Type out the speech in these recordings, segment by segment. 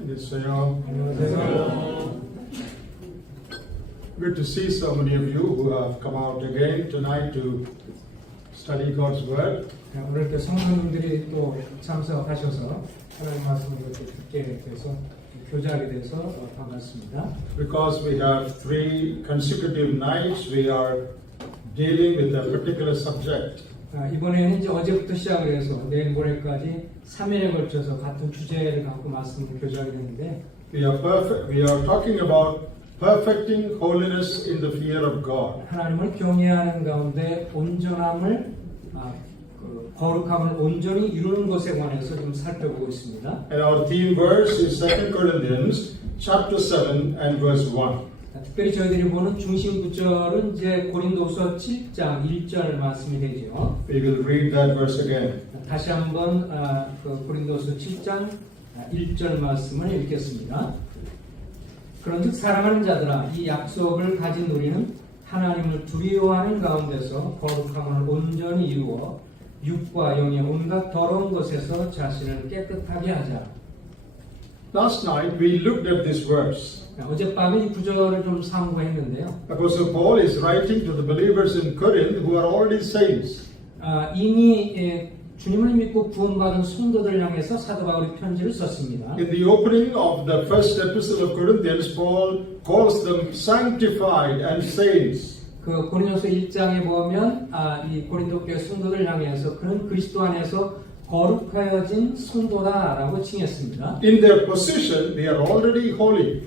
안녕하세요. 안녕하세요. Good to see so many of you who have come out again tonight to study God's Word. 오늘 또 성도님들이 또 참석하셔서 하나님 말씀을 이렇게 듣게 돼서 교제하게 돼서 반갑습니다. Because we have 3 consecutive nights, we are dealing with a particular subject. 이번에는 이제 어제부터 시작을 해서 내일 모레까지 3일에 걸쳐서 같은 주제를 갖고 말씀을 교제하게 되는데 We are talking about perfecting holiness in the fear of God. 하나님을 경외하는 가운데 온전함을 거룩함을 온전히 이루는 것에 관해서 좀 살펴보고 있습니다. And our theme verse is 2 Corinthians chapter 7 and verse 1. 특별히 저희들이 보는 중심 구절은 이제 고린도서 7장 1절 말씀이 되죠. We will read that verse again. 다시 한번 고린도서 7장 1절 말씀을 읽겠습니다. 그런즉 사랑하는 자들아 이 약속을 가진 우리는 하나님을 두려워하는 가운데서 거룩함을 온전히 이루어 육과 영의 온갖 더러운 것에서 자신을 깨끗하게 하자. Last night we looked at this verse. 어젯밤에 이 구절을 좀 상고했는데요. Apostle Paul is writing to the believers in Corinth who are already saints. 이미 주님을 믿고 구원받은 성도들 향해서 사도 바울이 편지를 썼습니다. In the opening of the first epistle of Corinthians, Paul calls them sanctified and saints. 그 고린도서 1장에 보면 이 고린도 교회 성도들 향해서 그는 그리스도 안에서 거룩하여진 성도다라고 칭했습니다. In their position, they are already holy.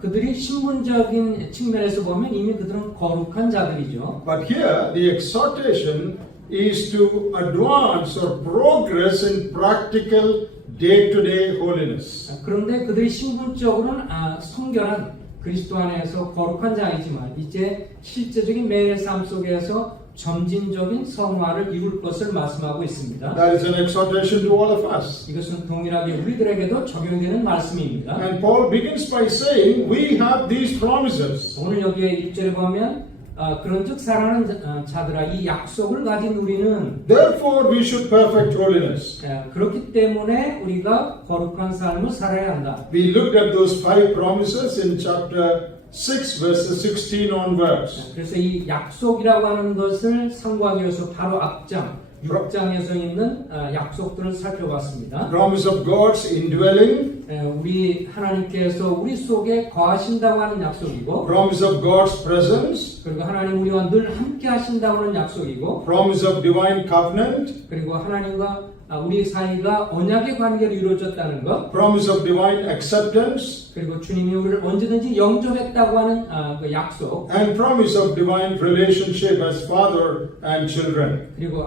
그들이 신분적인 측면에서 보면 이미 그들은 거룩한 자들이죠. But here, the exhortation is to advance or progress in practical day-to-day holiness. 그런데 그들이 신분적으로는 성결한 그리스도 안에서 거룩한 자이지만 이제 실제적인 매일의 삶 속에서 점진적인 성화를 이룰 것을 말씀하고 있습니다. That is an exhortation to all of us. 이것은 동일하게 우리들에게도 적용되는 말씀입니다. And Paul begins by saying, we have these promises. 오늘 여기에 1절에 보면 그런즉 사랑하는 자들아 이 약속을 가진 우리는 Therefore, we should perfect holiness. 그렇기 때문에 우리가 거룩한 삶을 살아야 한다. We looked at those 5 promises in chapter 6 verses 16 onwards. 그래서 이 약속이라고 하는 것을 상고하기 위해서 바로 앞장 6장에서 있는 약속들을 살펴봤습니다. Promise of God's indwelling. 우리 하나님께서 우리 속에 거하신다고 하는 약속이고 Promise of God's presence. 그리고 하나님 우리와 늘 함께 하신다고 하는 약속이고 Promise of divine covenant. 그리고 하나님과 우리 사이가 언약의 관계로 이루어졌다는 것 Promise of divine acceptance. 그리고 주님이 우리를 언제든지 영접했다고 하는 그 약속 And promise of divine relationship as father and children. 그리고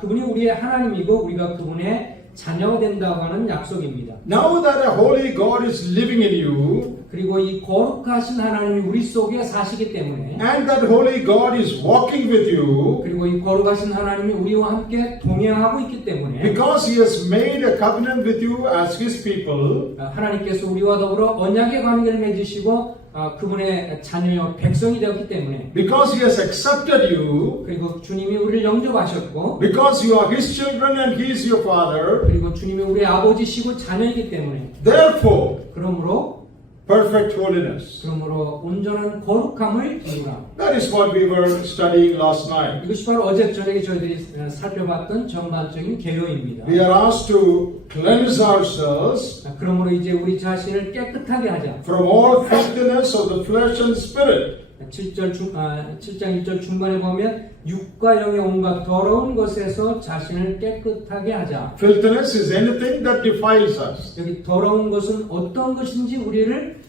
그분이 우리의 하나님이고 우리가 그분의 자녀가 된다고 하는 약속입니다. Now that a holy God is living in you, 그리고 이 거룩하신 하나님이 우리 속에 사시기 때문에 and that holy God is walking with you, 그리고 이 거룩하신 하나님이 우리와 함께 동행하고 있기 때문에 because He has made a covenant with you as His people, 하나님께서 우리와 더불어 언약의 관계를 맺으시고 그분의 자녀요 백성이 되었기 때문에 because He has accepted you, 그리고 주님이 우리를 영접하셨고 because you are His children and He is your Father, 그리고 주님이 우리의 아버지시고 자녀이기 때문에 therefore, 그러므로 perfect holiness. 온전한 거룩함을 이루라. That is what we were studying last night. 이것이 바로 어제 저녁에 저희들이 살펴봤던 전반적인 개요입니다. We are asked to cleanse ourselves 그러므로 이제 우리 자신을 깨끗하게 하자. from all filthiness of the flesh and spirit. 7장 1절 중반에 보면 육과 영의 온갖 더러운 것에서 자신을 깨끗하게 하자. Filthiness is anything that defiles us. 여기 더러운 것은 어떤 것인지 우리를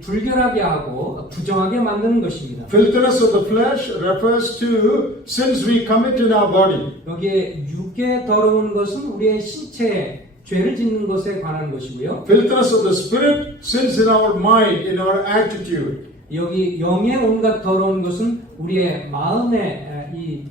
불결하게 하고 부정하게 만드는 것입니다. Filthiness of the flesh refers to sins we commit in our body. 여기에 육의 더러운 것은 우리의 신체에 죄를 짓는 것에 관한 것이고요. Filthiness of the spirit, sins in our mind, in our attitude. 여기 영의 온갖 더러운 것은 우리의 마음의 이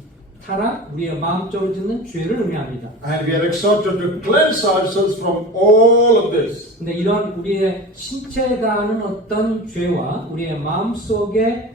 타락, 우리의 마음적으로 짓는 죄를 의미합니다. And we are exhorted to cleanse ourselves from all of this. 근데 이런 우리의 신체에 가하는 어떤 죄와 우리의 마음 속에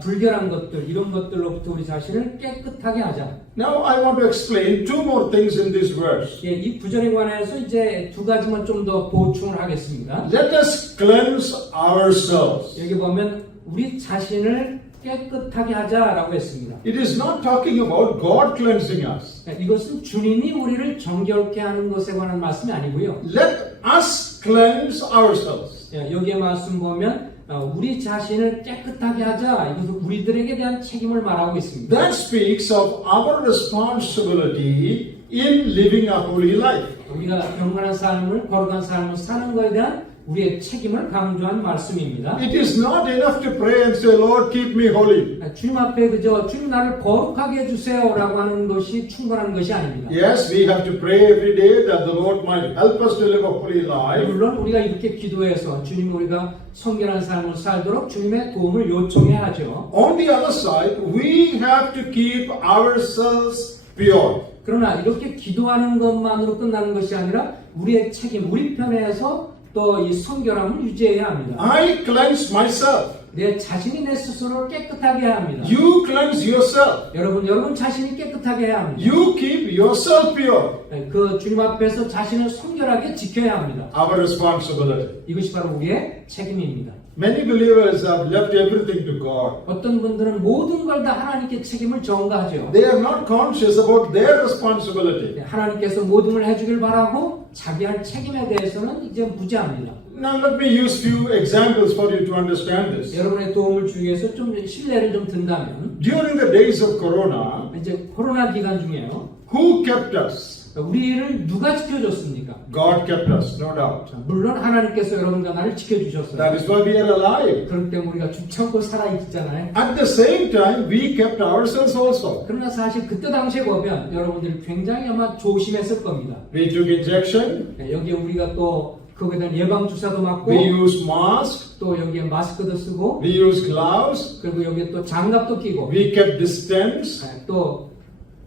불결한 것들 이런 것들로부터 우리 자신을 깨끗하게 하자. Now I want to explain two more things in this verse. 예, 이 구절에 관해서 이제 두 가지만 좀 더 보충을 하겠습니다. Let us cleanse ourselves. 여기 보면 우리 자신을 깨끗하게 하자라고 했습니다. It is not talking about God cleansing us. 이것은 주님이 우리를 정결케 하는 것에 관한 말씀이 아니고요. Let us cleanse ourselves. 여기에 말씀 보면 우리 자신을 깨끗하게 하자. 이것은 우리들에게 대한 책임을 말하고 있습니다. That speaks of our responsibility in living a holy life. 우리가 경건한 삶을 거룩한 삶을 사는 것에 대한 우리의 책임을 강조한 말씀입니다. It is not enough to pray and say, Lord, keep me holy. 주님 앞에 그저 주님 나를 거룩하게 해주세요라고 하는 것이 충분한 것이 아닙니다. Yes, we have to pray every day that the Lord might help us to live a holy life. 물론 우리가 이렇게 기도해서 주님 우리가 성결한 삶을 살도록 주님의 도움을 요청해야 하죠. On the other side, we have to keep ourselves pure. 그러나 이렇게 기도하는 것만으로 끝나는 것이 아니라 우리의 책임, 우리 편에서 또 이 성결함을 유지해야 합니다. I cleanse myself. 내 자신이 내 스스로를 깨끗하게 해야 합니다. You cleanse yourself. 여러분 자신이 깨끗하게 해야 합니다. You keep yourself pure. 그 주님 앞에서 자신을 성결하게 지켜야 합니다. Our responsibility. 이것이 바로 우리의 책임입니다. Many believers have left everything to God. 어떤 분들은 모든 걸 다 하나님께 책임을 전가하죠. They are not conscious about their responsibility. 하나님께서 모든 걸 해주길 바라고 자기 할 책임에 대해서는 이제 무지합니다. Now let me use few examples for you to understand this. 여러분의 도움을 주기 위해서 좀 신뢰를 좀 든다면 During the days of Corona, 이제 코로나 기간 중에요. who kept us? 우리를 누가 지켜줬습니까? God kept us, no doubt. 물론 하나님께서 여러분과 나를 지켜주셨어요. That is why we are alive. 그렇기 때문에 우리가 죽창고 살아있잖아요. At the same time, we kept ourselves also. 그러나 사실 그때 당시에 보면 여러분들이 굉장히 아마 조심했을 겁니다. We took injection, 여기에 우리가 또 거기에 대한 예방 주사도 맞고 we used mask, 또 여기에 마스크도 쓰고 we used gloves, 그리고 여기에 또 장갑도 끼고 we kept distance, 또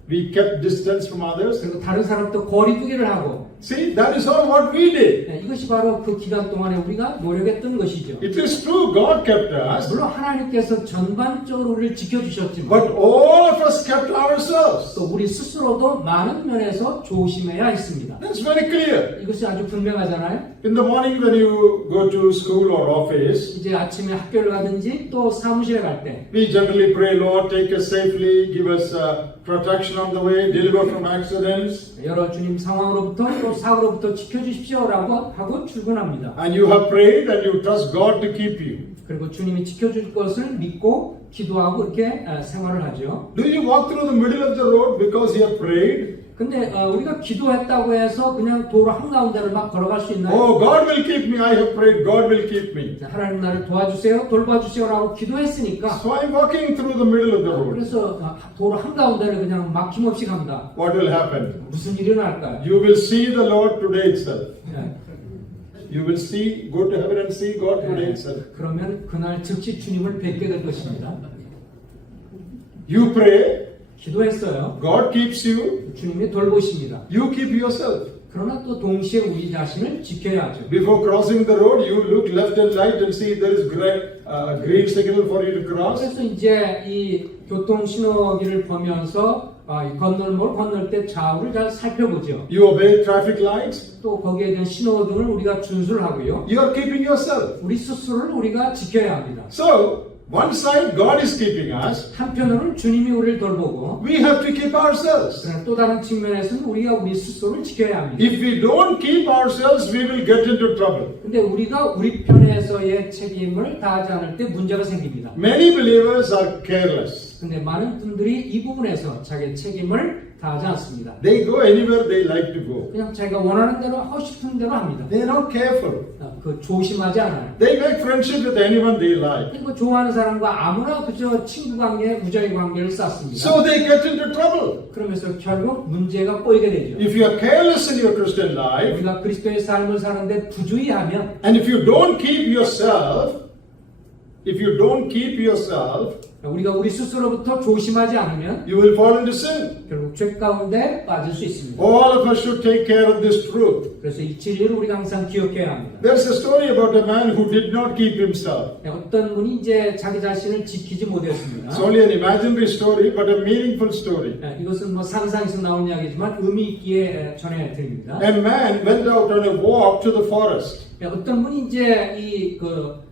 we kept distance from others. 그리고 다른 사람도 거리두기를 하고 See, that is all what we did. 이것이 바로 그 기간 동안에 우리가 노력했던 것이죠. It is true, God kept us, 물론 하나님께서 전반적으로 우리를 지켜주셨지만 but all of us kept ourselves. 또 우리 스스로도 많은 면에서 조심해야 했습니다. That's very clear. 이것이 아주 분명하잖아요. In the morning when you go to school or office, 이제 아침에 학교를 가든지 또 사무실에 갈 때 we generally pray, Lord, take us safely, give us protection on the way, deliver from accidents. 여러 주님 상황으로부터 또 사고로부터 지켜주십시오라고 하고 출근합니다. And you have prayed and you trust God to keep you. 그리고 주님이 지켜줄 것을 믿고 기도하고 이렇게 생활을 하죠. Do you walk through the middle of the road because you have prayed? 근데 우리가 기도했다고 해서 그냥 도로 한가운데를 막 걸어갈 수 있나요? Oh, God will keep me. I have prayed. God will keep me. 하나님 나를 도와주세요, 돌봐주세요라고 기도했으니까 So I'm walking through the middle of the road. 그래서 도로 한가운데를 그냥 막힘없이 간다. What will happen? 무슨 일이 날까요? You will see the Lord today itself. 네. You will see, go to heaven and see God today itself. 그러면 그날 즉시 주님을 뵙게 될 것입니다. You pray, 기도했어요. God keeps you. 주님이 돌보십니다. You keep yourself. 그러나 또 동시에 우리 자신을 지켜야 하죠. Before crossing the road, you look left and right and see if there is green signal for you to cross. 그래서 이제 이 교통 신호기를 보면서 이 건널목을 건널 때 좌우를 잘 살펴보죠. You obey traffic lights. 또 거기에 대한 신호등을 우리가 준수를 하고요. You are keeping yourself. 우리 스스로를 우리가 지켜야 합니다. So, one side, God is keeping us. 한편으로는 주님이 우리를 돌보고 We have to keep ourselves. 그러나 또 다른 측면에서는 우리가 우리 스스로를 지켜야 합니다. If we don't keep ourselves, we will get into trouble. 근데 우리가 우리 편에서의 책임을 다하지 않을 때 문제가 생깁니다. Many believers are careless. 근데 많은 분들이 이 부분에서 자기의 책임을 다하지 않습니다. They go anywhere they like to go. 그냥 자기가 원하는 대로 하고 싶은 대로 합니다. They are not careful. 그 조심하지 않아요. They make friendship with anyone they like. 그리고 좋아하는 사람과 아무나 그저 친구 관계, 우정의 관계를 쌓습니다. So they get into trouble. 그러면서 결국 문제가 꼬이게 되죠. If you are careless in your Christian life, 우리가 그리스도의 삶을 사는데 부주의하면 and if you don't keep yourself, 우리가 우리 스스로부터 조심하지 않으면 you will fall into sin. 결국 죄 가운데 빠질 수 있습니다. All of us should take care of this truth. 그래서 이 진리를 우리가 항상 기억해야 합니다. There's a story about a man who did not keep himself. 어떤 분이 이제 자기 자신을 지키지 못했습니다. It's only an imaginary story, but a meaningful story. 이것은 뭐 상상에서 나온 이야기지만 의미 있기에 전해드립니다. A man went out on a walk to the forest. 어떤 분이 이제 그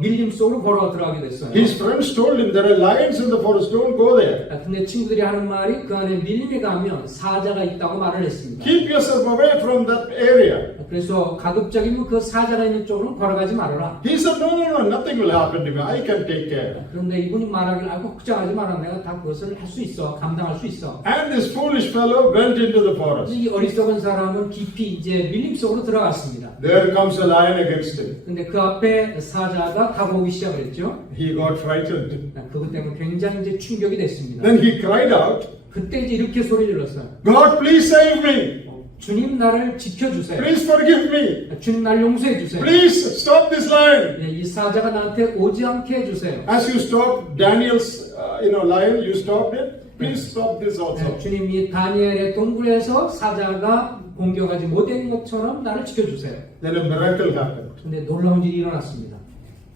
밀림 속으로 걸어 들어가게 됐어요. His friends told him there are lions in the forest, don't go there. 근데 친구들이 하는 말이 그 안에 밀림에 가면 사자가 있다고 말을 했습니다. Keep yourself away from that area. 그래서 가급적이면 그 사자가 있는 쪽으로 걸어가지 말아라. He said, no, nothing will happen to me. I can take care. 그런데 이분이 말하길 알고 걱정하지 마라. 내가 다 그것을 할 수 있어. 감당할 수 있어. And this foolish fellow went into the forest. 이 어리석은 사람은 깊이 이제 밀림 속으로 들어갔습니다. There comes a lion against him. 근데 그 앞에 사자가 다가오기 시작했죠. He got frightened. 그것 때문에 굉장히 이제 충격이 됐습니다. Then he cried out, 그때 이제 이렇게 소리 질렀어요. God, please save me. 주님 나를 지켜주세요. Please forgive me. 주님 나를 용서해 주세요. Please stop this lion. 이 사자가 나한테 오지 않게 해주세요. As you stopped Daniel's, lion, you stopped it. Please stop this also. 주님이 다니엘의 동굴에서 사자가 공격하지 못한 것처럼 나를 지켜주세요. Then a miracle happened. 근데 놀라운 일이 일어났습니다.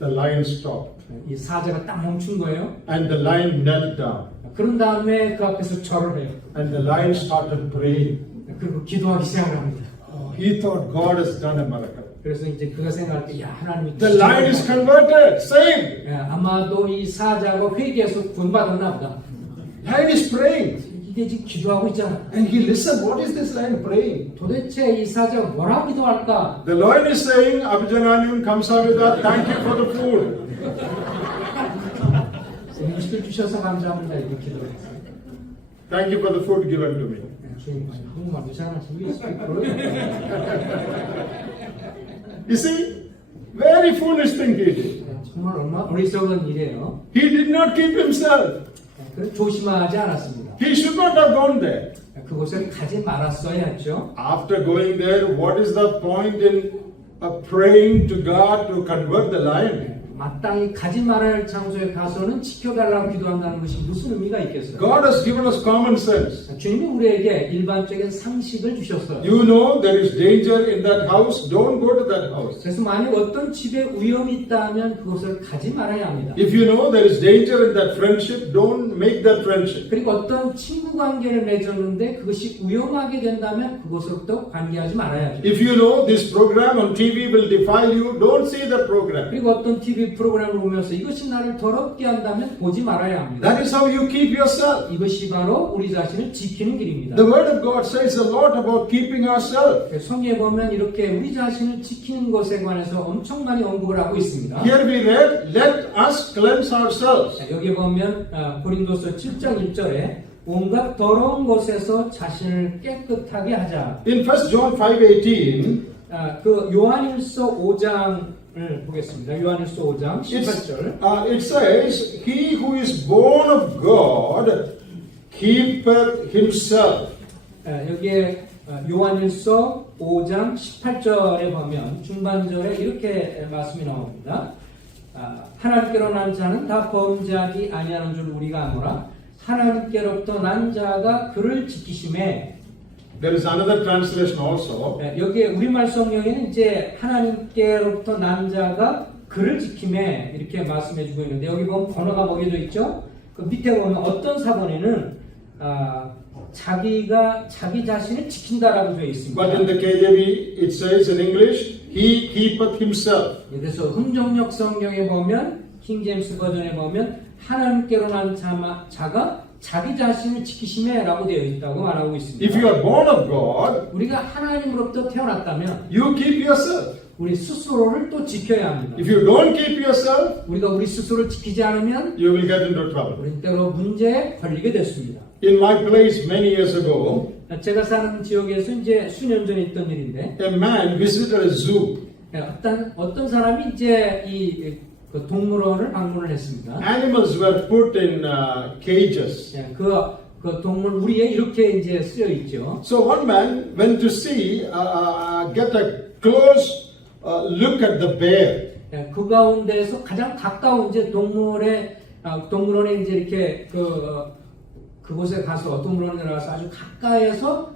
The lion stopped. 이 사자가 딱 멈춘 거예요. And the lion knelt down. 그런 다음에 그 앞에서 절을 해요. And the lion started praying. 그리고 기도하기 시작을 합니다. He thought God has done a miracle. 그래서 이제 그가 생각할 때, 야, 하나님이 The lion is converted, saved. 아마도 이 사자가 회개해서 구원받았나 보다. Lion is praying. 이게 지금 기도하고 있잖아. And he listened, what is this lion praying? 도대체 이 사자가 뭐라고 기도할까? The lion is saying, Abhijananium kamsamida, thank you for the food. 음식을 주셔서 감사합니다. 이렇게 기도를 했어요. Thank you for the food given to me. 주님, 한국말도 잘하시고 있어요. You see, very foolish thing he did. 정말 얼마나 어리석은 일이에요. He did not keep himself. 조심하지 않았습니다. He should not have gone there. 그곳에 가지 말았어야 했죠. After going there, what is the point in praying to God to convert the lion? 마땅히 가지 말아야 할 장소에 가서는 지켜달라고 기도한다는 것이 무슨 의미가 있겠어요? God has given us common sense. 주님이 우리에게 일반적인 상식을 주셨어요. You know there is danger in that house, don't go to that house. 그래서 만약 어떤 집에 위험이 있다면 그곳을 가지 말아야 합니다. If you know there is danger in that friendship, don't make that friendship. 그리고 어떤 친구 관계를 맺었는데 그것이 위험하게 된다면 그곳으로부터 관계하지 말아야죠. If you know this program on TV will defile you, don't see the program. 그리고 어떤 TV 프로그램을 보면서 이것이 나를 더럽게 한다면 보지 말아야 합니다. That is how you keep yourself. 이것이 바로 우리 자신을 지키는 길입니다. The word of God says a lot about keeping ourselves. 성경에 보면 이렇게 우리 자신을 지키는 것에 관해서 엄청 많이 언급을 하고 있습니다. Here we read, let us cleanse ourselves. 여기 보면 고린도서 7장 1절에 온갖 더러운 것에서 자신을 깨끗하게 하자. In 1 John 5:18, 그 요한일서 5장을 보겠습니다. 요한일서 5장 18절. it says, he who is born of God keepeth himself. 여기에 요한일서 5장 18절에 보면 중반절에 이렇게 말씀이 나옵니다. 하나님께로 난 자는 다 범죄하지 아니하는 줄 우리가 아노라. 하나님께로부터 난 자가 그를 지키심에. There is another translation also. 여기에 우리말 성경에는 이제 하나님께로부터 난 자가 그를 지킴에 이렇게 말씀해주고 있는데 여기 보면 번호가 먹여져 있죠. 그 밑에 보면 어떤 사본에는 자기가 자기 자신을 지킨다라고 되어 있습니다. But in the KJV it says in English, he keepeth himself. 그래서 흥정역 성경에 보면 킹제임스 버전에 보면 하나님께로 난 자가 자기 자신을 지키심에라고 되어 있다고 말하고 있습니다. If you are born of God, 우리가 하나님으로부터 태어났다면 you keep yourself. 우리 스스로를 또 지켜야 합니다. If you don't keep yourself, 우리가 우리 스스로를 지키지 않으면 you will get into trouble. 우리 때로 문제에 걸리게 됐습니다. In my place many years ago, 제가 사는 지역에서 이제 수년 전에 있던 일인데 a man visited a zoo. 어떤 사람이 이제 그 동물원을 방문을 했습니다. Animals were put in cages. 그 동물 우리에 이렇게 이제 쓰여 있죠. So one man went to see, get a close look at the bear. 그 가운데서 가장 가까운 이제 동물의 동물원에 이제 이렇게 그곳에 가서 동물원에 들어가서 아주 가까이에서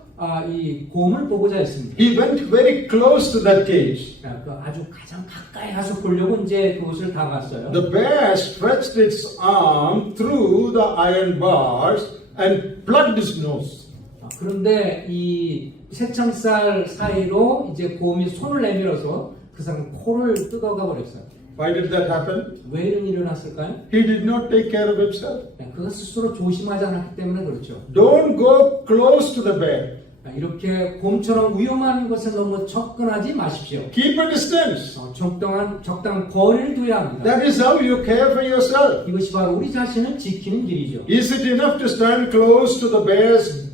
이 곰을 보고자 했습니다. He went very close to that cage. 아주 가장 가까이 가서 보려고 이제 그곳을 다가갔어요. The bear stretched its arm through the iron bars and plugged his nose. 그런데 이 새창살 사이로 이제 곰이 손을 내밀어서 그 사람 코를 뜯어가 버렸어요. Why did that happen? 왜 이런 일이 일어났을까요? He did not take care of himself. 그가 스스로 조심하지 않았기 때문에 그렇죠. Don't go close to the bear. 이렇게 곰처럼 위험한 것에 너무 접근하지 마십시오. Keep a distance. 적당한 거리를 둬야 합니다. That is how you care for yourself. 이것이 바로 우리 자신을 지키는 길이죠. Is it enough to stand close to the bear's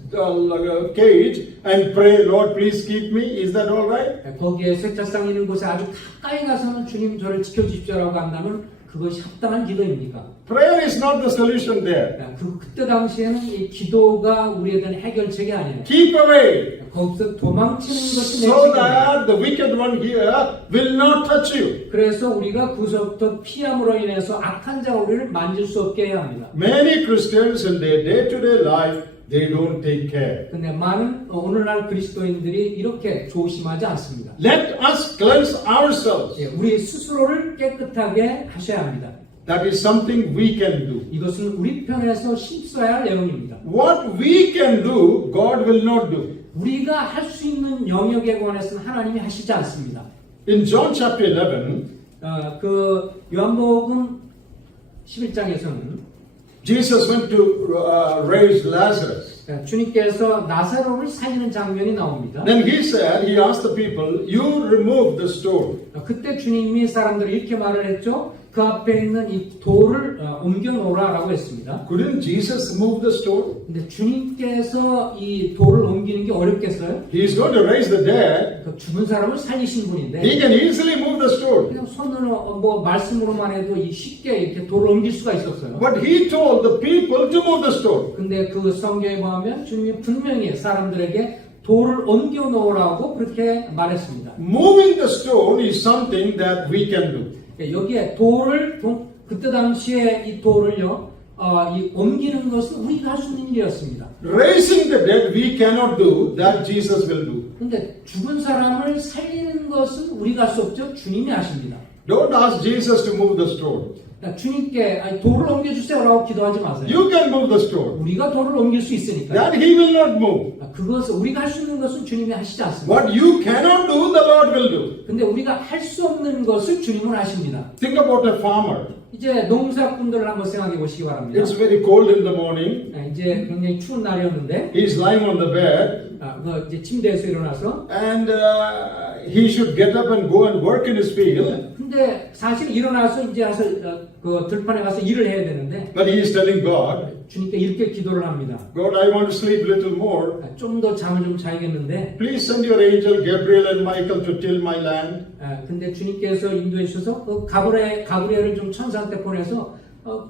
cage and pray, Lord, please keep me? Is that all right? 거기에 쇠자상 있는 곳에 아주 가까이 가서는 주님 저를 지켜주십시오라고 한다면 그것이 합당한 기도입니까? Prayer is not the solution there. 그때 당시에는 이 기도가 우리에 대한 해결책이 아니에요. Keep away 거기서 도망치는 것이 내 so 책임이에요. that the wicked one here will not touch you. 그래서 우리가 그것부터 피함으로 인해서 악한 자가 우리를 만질 수 없게 해야 합니다. Many Christians in their day-to-day life, they don't take care. 근데 많은 오늘날 그리스도인들이 이렇게 조심하지 않습니다. Let us cleanse ourselves. 우리 스스로를 깨끗하게 하셔야 합니다. That is something we can do. 이것은 우리 편에서 힘써야 할 내용입니다. What we can do, God will not do. 우리가 할 수 있는 영역에 관해서는 하나님이 하시지 않습니다. In John chapter 11, 그 요한복음 11장에서는 Jesus went to raise Lazarus. 주님께서 나사로를 살리는 장면이 나옵니다. Then he asked the people, you remove the stone. 그때 주님이 사람들을 이렇게 말을 했죠. 그 앞에 있는 이 돌을 옮겨 놓으라라고 했습니다. Couldn't Jesus move the stone? 근데 주님께서 이 돌을 옮기는 게 어렵겠어요? He is going to raise the dead. 그 죽은 사람을 살리신 분인데 He can easily move the stone. 그냥 손으로 뭐 말씀으로만 해도 쉽게 이렇게 돌을 옮길 수가 있었어요. But he told the people to move the stone. 근데 그 성경에 보면 주님이 분명히 사람들에게 돌을 옮겨 놓으라고 그렇게 말했습니다. Moving the stone is something that we can do. 여기에 돌을 그때 당시에 이 돌을요 이 옮기는 것은 우리가 할 수 있는 일이었습니다. Raising the dead we cannot do. That Jesus will do. 근데 죽은 사람을 살리는 것은 우리가 할 수 없죠. 주님이 하십니다. Don't ask Jesus to move the stone. 그러니까 주님께 돌을 옮겨주세요라고 기도하지 마세요. You can move the stone. 우리가 돌을 옮길 수 있으니까. That he will not move. 그것을 우리가 할 수 있는 것은 주님이 하시지 않습니다. What you cannot do, the Lord will do. 근데 우리가 할 수 없는 것을 주님은 하십니다. Think about a farmer. 이제 농사꾼들을 한번 생각해 보시기 바랍니다. It's very cold in the morning. 이제 굉장히 추운 날이었는데 He's lying on the bed. 이제 침대에서 일어나서 And he should get up and go and work in his field. 근데 사실 일어나서 이제 가서 그 들판에 가서 일을 해야 되는데 But he is telling God, 주님께 이렇게 기도를 합니다. God, I want to sleep a little more. 좀 더 잠을 좀 자야겠는데 Please send your angel Gabriel and Michael to till my land. 근데 주님께서 인도해 주셔서 그 가브리엘을 좀 천사한테 보내서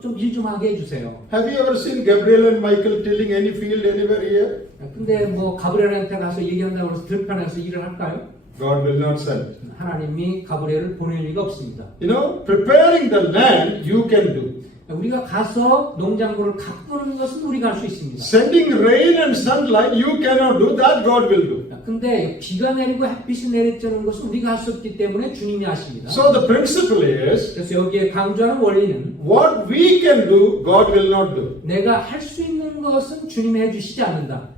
좀 일 좀 하게 해주세요. Have you ever seen Gabriel and Michael tilling any field anywhere here? 근데 뭐 가브리엘한테 가서 얘기한다고 해서 들판에서 일을 할까요? God will not send. 하나님이 가브리엘을 보낼 리가 없습니다. You know, preparing the land you can do. 우리가 가서 농작물을 가꾸는 것은 우리가 할 수 있습니다. Sending rain and sunlight you cannot do. That God will do. 근데 비가 내리고 햇빛이 내리쬐는 것은 우리가 할 수 없기 때문에 주님이 하십니다. So the principle is, 그래서 여기에 강조하는 원리는 what we can do, God will not do. 내가 할 수 있는 것은 주님이 해주시지 않는다.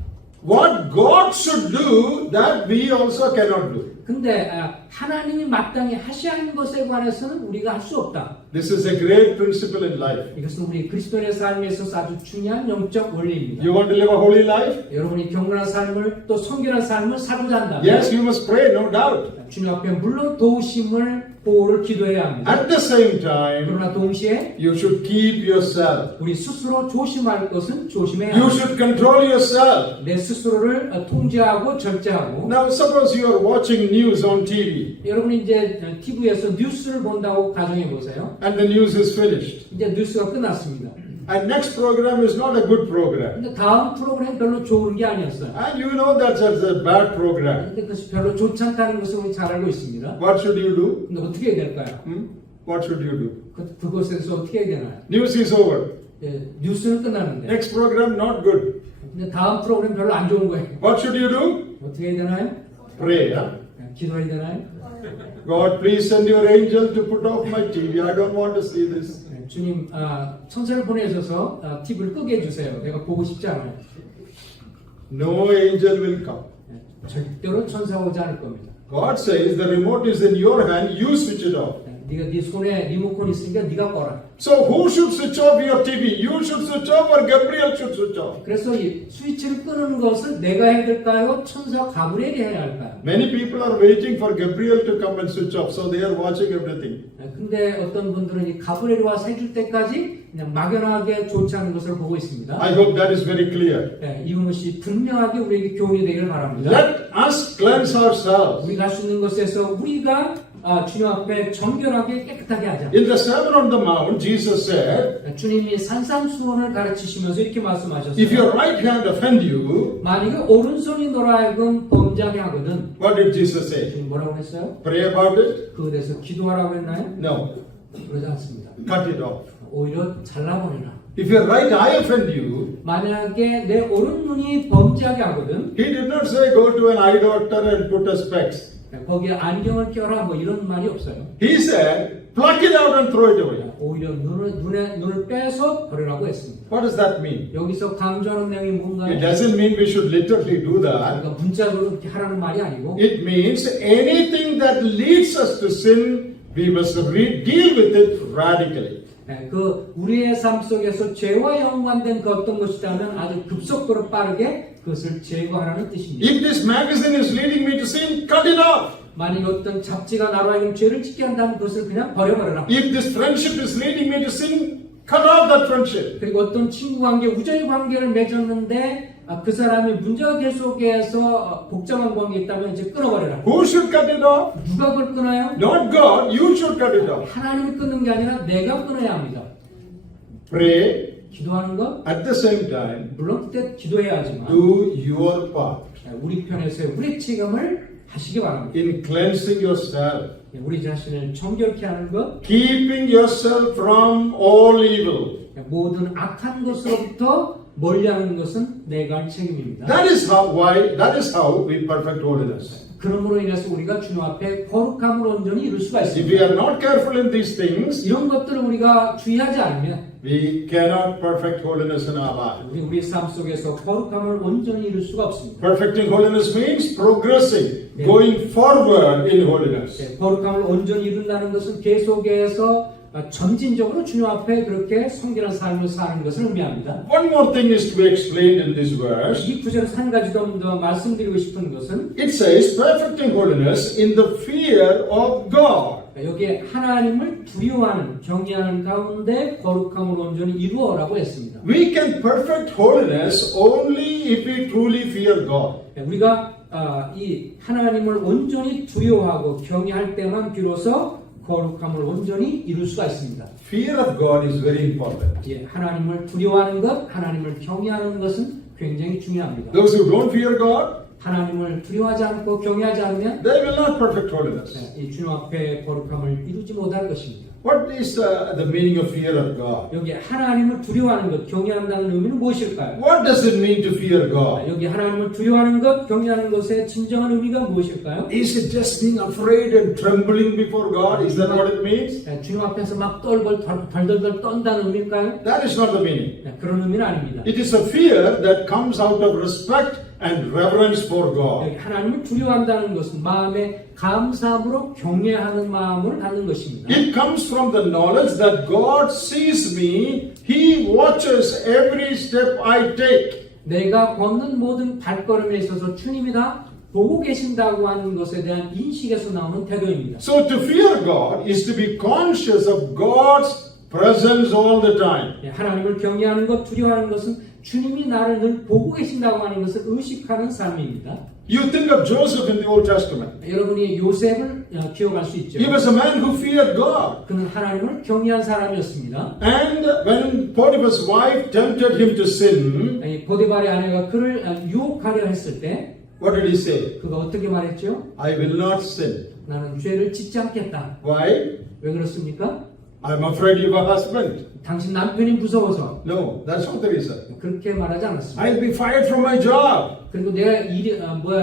What God should do, that we also cannot do. 근데 하나님이 마땅히 하셔야 하는 것에 관해서는 우리가 할 수 없다. This is a great principle in life. 이것은 우리 그리스도인의 삶에 있어서 아주 중요한 영적 원리입니다. You want to live a holy life? 여러분이 경건한 삶을 또 성결한 삶을 살고자 한다면 Yes, you must pray, no doubt. 주님 앞에 물론 도우심을 보호를 기도해야 합니다. At the same time, 그러나 동시에 you should keep yourself. 우리 스스로 조심할 것은 조심해야 You 합니다. should control yourself. 내 스스로를 통제하고 절제하고. Now, suppose you are watching news on TV 여러분이 이제 TV에서 뉴스를 본다고 가정해 보세요. and the news is finished. 이제 뉴스가 끝났습니다. And next program is not a good program. 근데 다음 프로그램 별로 좋은 게 아니었어요. And you know that's a bad program. 근데 그것이 별로 좋지 않다는 것을 우리 잘 알고 있습니다. What should you do? 근데 어떻게 해야 될까요? what should you do? 그곳에서 어떻게 해야 되나요? News is over. 예, 뉴스는 끝났는데 Next program, not good. 근데 다음 프로그램 별로 안 좋은 거예요. What should you do? 어떻게 해야 되나요? Pray. Huh? 예, 기도해야 되나요? God, please send your angel to put off my TV. I don't want to see this. 예, 주님, 천사를 보내셔서 TV를 끄게 해주세요. 내가 보고 싶지 않아요. No angel will come. 예, 절대로 천사가 오지 않을 겁니다. God says the remote is in your hand. You switch it off. 예, 네가 네 손에 리모컨 있으니까 네가 꺼라. So who should switch off your TV? You should switch off, or Gabriel should switch off? 그래서 이 스위치를 끄는 것을 내가 해야 될까요? 천사 가브리엘이 해야 할까요? Many people are waiting for Gabriel to come and switch off, so they are watching everything. 근데 어떤 분들은 이 가브리엘이 와서 해줄 때까지 그냥 막연하게 좋지 않은 것을 보고 있습니다. I hope that is very clear. 이것이 분명하게 우리에게 교훈이 되기를 바랍니다. Let us cleanse ourselves. 우리가 할 수 있는 것에서 우리가 주님 앞에 정결하게 깨끗하게 하자. In the Sermon on the Mount, Jesus said, 주님이 산상수훈을 가르치시면서 이렇게 말씀하셨어요. if your right hand offend you, 만약에 오른손이 너로 하여금 범죄하게 하거든. what did Jesus say? 주님 뭐라고 했어요? Pray about it? 그에 대해서 기도하라고 했나요? No. 그러지 않습니다. Cut it off. 오히려 잘라버리라. If your right eye offend you, 만약에 내 오른눈이 범죄하게 하거든. he did not say go to an eye doctor and put a specs. 거기에 안경을 껴라 뭐 이런 말이 없어요. He said, pluck it out and throw it away. 오히려 눈을 빼서 버리라고 했습니다. What does that mean? 여기서 강조하는 내용이 It 뭔가요? doesn't mean we should literally do that. 그러니까 문자로 이렇게 하라는 말이 아니고 It means anything that leads us to sin, we must deal with it radically. 그 우리의 삶 속에서 죄와 연관된 그 어떤 것이라면 아주 급속도로 빠르게 그것을 제거하라는 뜻입니다. If this magazine is leading me to sin, cut it off. 만약 어떤 잡지가 나로 하여금 죄를 짓게 한다면 그것을 그냥 버려버려라. If this friendship is leading me to sin, cut off that friendship. 그리고 어떤 친구 관계, 우정의 관계를 맺었는데 그 사람이 문제가 계속해서 복잡한 관계에 있다면 이제 끊어버려라. Who should cut it off? 누가 그걸 끊어요? Not God, you should cut it off. 하나님이 끊는 게 아니라 내가 끊어야 합니다. Pray, 기도하는 것, at the same time, 물론 그때 기도해야 하지만 do your part 우리 편에서 우리의 책임을 하시기 바랍니다. in cleansing yourself, 우리 자신을 정결케 하는 것, keeping yourself from all evil. 모든 악한 것으로부터 멀리하는 것은 내가 할 책임입니다. That is how we perfect holiness. 그러므로 인해서 우리가 주님 앞에 거룩함을 온전히 이룰 수가 If we 있습니다. are not careful in these things, 이런 것들을 우리가 주의하지 않으면 we cannot perfect holiness in our life. 우리 삶 속에서 거룩함을 온전히 이룰 수가 없습니다. Perfecting holiness means progressing, going forward in holiness. 거룩함을 온전히 이룬다는 것은 계속해서 점진적으로 주님 앞에 그렇게 성결한 삶을 사는 것을 의미합니다. One more thing is to be explained in this verse. 이 구절에서 한 가지 더 말씀드리고 싶은 것은 It says, perfecting holiness in the fear of God. 여기에 하나님을 두려워하는, 경외하는 가운데 거룩함을 온전히 이루어라고 했습니다. We can perfect holiness only if we truly fear God. 우리가 이 하나님을 온전히 두려워하고 경외할 때만 비로소 거룩함을 온전히 이룰 수가 있습니다. Fear of God is very important. 하나님을 두려워하는 것, 하나님을 경외하는 것은 굉장히 중요합니다. Those who don't fear God, 하나님을 두려워하지 않고 경외하지 않으면 they will not perfect holiness. 이 주님 앞에 거룩함을 이루지 못할 것입니다. What is the meaning of fear of God? 여기 하나님을 두려워하는 것, 경외한다는 의미는 무엇일까요? What does it mean to fear God? 여기 하나님을 두려워하는 것, 경외하는 것의 진정한 의미가 무엇일까요? Is it just being afraid and trembling before God? Is that what it means? 주님 앞에서 막 덜덜덜 떤다는 의미일까요? That is not the meaning. 그런 의미는 아닙니다. It is a fear that comes out of respect and reverence for God. 여기 하나님을 두려워한다는 것은 마음에 감사함으로 경외하는 마음을 갖는 것입니다. It comes from the knowledge that God sees me, He watches every step I take. 내가 걷는 모든 발걸음에 있어서 주님이 다 보고 계신다고 하는 것에 대한 인식에서 나오는 태도입니다. So to fear God is to be conscious of God's presence all the time. 하나님을 경외하는 것, 두려워하는 것은 주님이 나를 늘 보고 계신다고 하는 것을 의식하는 삶입니다. You think of Joseph in the Old Testament. 여러분이 요셉을 기억할 수 있죠. He was a man who feared God. 그는 하나님을 경외한 사람이었습니다. And when Potiphar's wife tempted him to sin, 보디발의 아내가 그를 유혹하려 했을 때 what did he say? 그가 어떻게 말했죠? I will not sin. 나는 죄를 짓지 않겠다. Why? 왜 그렇습니까? I'm afraid you have a husband. 당신 남편이 무서워서. No, that's not the reason. 그렇게 말하지 않았습니다. I'll be fired from my job. 그리고 내가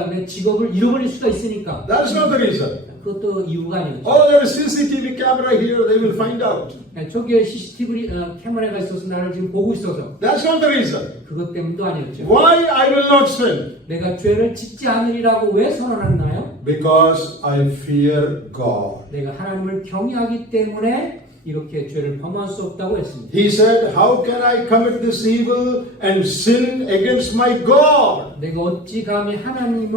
내 직업을 잃어버릴 수가 있으니까. That's not the reason. 그것도 이유가 아니죠. Oh, there is CCTV camera here, they will find out. 저기에 CCTV 카메라가 있어서 나를 지금 보고 있어서. That's not the reason. 그것 때문도 아니었죠. Why I will not sin? 내가 죄를 짓지 않으리라고 왜 선언했나요? Because I fear God. 내가 하나님을 경외하기 때문에 이렇게 죄를 범할 수 없다고 했습니다. He said, how can I commit this evil and sin against my God? 내가 어찌 감히 하나님을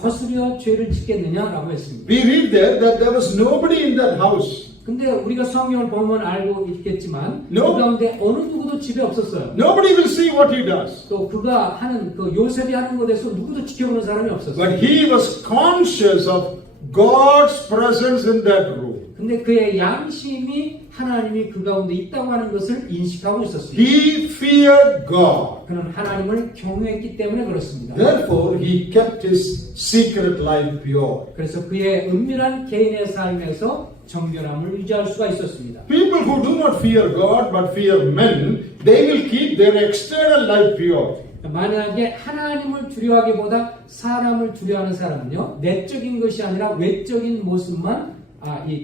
거스려 죄를 짓겠느냐라고 했습니다. We read there was nobody in that house. 근데 우리가 성경을 보면 알고 있겠지만 No. 그 가운데 어느 누구도 집에 없었어요. Nobody will see what he does. 또 그가 하는 그 요셉이 하는 것에서 누구도 지켜보는 사람이 없었어요. But he was conscious of God's presence in that room. 근데 그의 양심이 하나님이 그 가운데 있다고 하는 것을 인식하고 있었습니다. He feared God. 그는 하나님을 경외했기 때문에 그렇습니다. Therefore, he kept his secret life pure. 그래서 그의 은밀한 개인의 삶에서 정결함을 유지할 수가 있었습니다. People who do not fear God but fear men, they will keep their external life pure. 만약에 하나님을 두려워하기보다 사람을 두려워하는 사람은요, 내적인 것이 아니라 외적인 모습만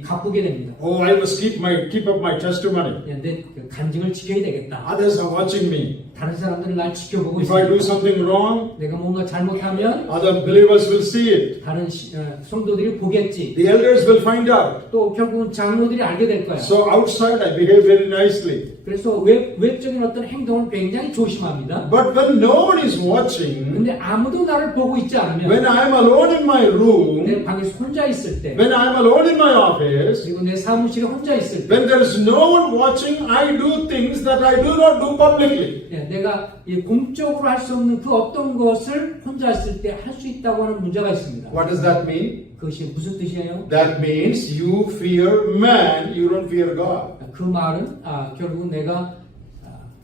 가꾸게 됩니다. Oh, I must keep up my testimony. 내 간증을 지켜야 되겠다. Others are watching me. 다른 사람들은 날 지켜보고 If I do 있으니까 something wrong, 내가 뭔가 잘못하면 other believers will see it. 다른 성도들이 보겠지. The elders will find out. 또 결국은 장로들이 알게 될 거야. So outside I behave very nicely. 그래서 외적인 어떤 행동을 굉장히 조심합니다. But when no one is watching, 근데 아무도 나를 보고 있지 않으면 when I am alone in my room, 내 방에서 혼자 있을 때 when I am alone in my office, 그리고 내 사무실에 혼자 있을 때 when there is no one watching, I do things that I do not do publicly. 내가 공적으로 할 수 없는 그 어떤 것을 혼자 있을 때 할 수 있다고 하는 문제가 있습니다. What does that mean? 그것이 무슨 뜻이에요? That means you fear man, you don't fear God. 그 말은 결국은 내가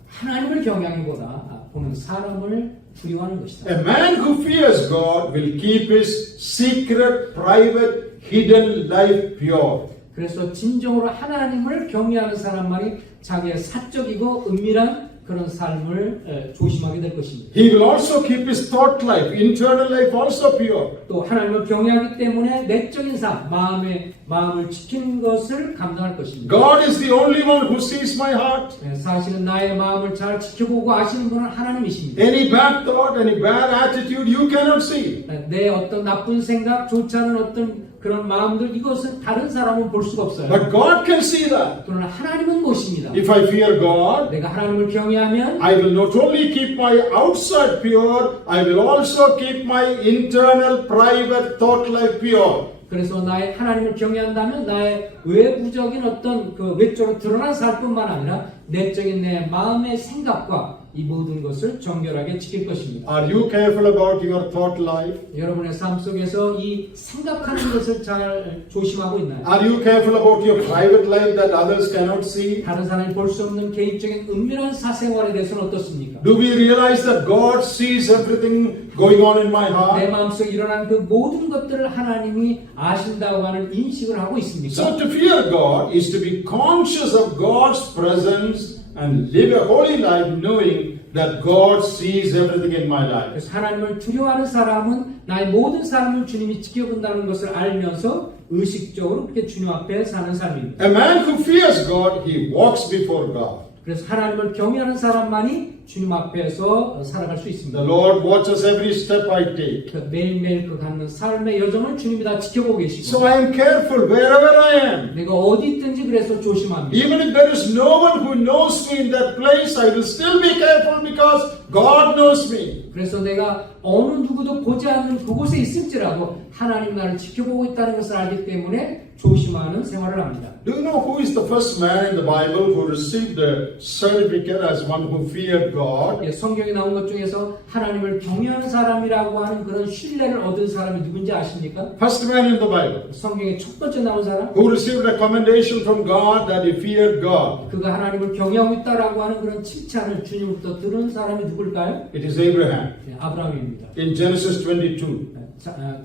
하나님을 경외하기보다 보는 사람을 두려워하는 것이다. A man who fears God will keep his secret, private, hidden life pure. 그래서 진정으로 하나님을 경외하는 사람만이 자기의 사적이고 은밀한 그런 삶을 조심하게 될 것입니다. He will also keep his thought life, internal life also pure. 또 하나님을 경외하기 때문에 내적인 삶, 마음을 지키는 것을 감당할 것입니다. God is the only one who sees my heart. 사실은 나의 마음을 잘 지켜보고 아시는 분은 하나님이십니다. Any bad thought, any bad attitude, you cannot see. 내 어떤 나쁜 생각, 좋지 않은 어떤 그런 마음들, 이것은 다른 사람은 볼 수가 없어요. But God can see that. 그러나 하나님은 보십니다. If I fear God, 내가 하나님을 경외하면 I will not only keep my outside pure, I will also keep my internal, private thought life pure. 그래서 나의 하나님을 경외한다면 나의 외부적인 어떤 그 외적으로 드러난 삶뿐만 아니라 내적인 내 마음의 생각과 이 모든 것을 정결하게 지킬 것입니다. Are you careful about your thought life? 여러분의 삶 속에서 이 생각하는 것을 잘 조심하고 있나요? Are you careful about your private life that others cannot see? 다른 사람이 볼 수 없는 개인적인 은밀한 사생활에 대해서는 어떻습니까? Do we realize that God sees everything going on in my 내 heart? 마음속에 일어나는 그 모든 것들을 하나님이 아신다고 하는 인식을 하고 있습니까? So to fear God is to be conscious of God's presence and live a holy life knowing that God sees everything in my life. 그래서 하나님을 두려워하는 사람은 나의 모든 삶을 주님이 지켜본다는 것을 알면서 의식적으로 그렇게 주님 앞에 사는 삶입니다. A man who fears God, he walks before God. 그래서 하나님을 경외하는 사람만이 주님 앞에서 살아갈 수 있습니다. The Lord watches every step I take. 매일매일 그 갖는 삶의 여정을 주님이 다 지켜보고 계시고 So I am careful wherever I am. 내가 어디 있든지 그래서 조심합니다. Even if there is no one who knows me in that place, I will still be careful because God knows me. 그래서 내가 어느 누구도 보지 않는 그곳에 있을지라도 하나님 나를 지켜보고 있다는 것을 알기 때문에 조심하는 생활을 합니다. Do you know who is the first man in the Bible who received a certificate as one who feared God? 성경에 나온 것 중에서 하나님을 경외하는 사람이라고 하는 그런 신뢰를 얻은 사람이 누군지 아십니까? First man in the Bible 성경에 첫 번째 나온 사람? who received a commendation from God that he feared God. 그가 하나님을 경외하고 있다라고 하는 그런 칭찬을 주님부터 들은 사람이 누굴까요? It is Abraham. 아브라함입니다. In Genesis 22.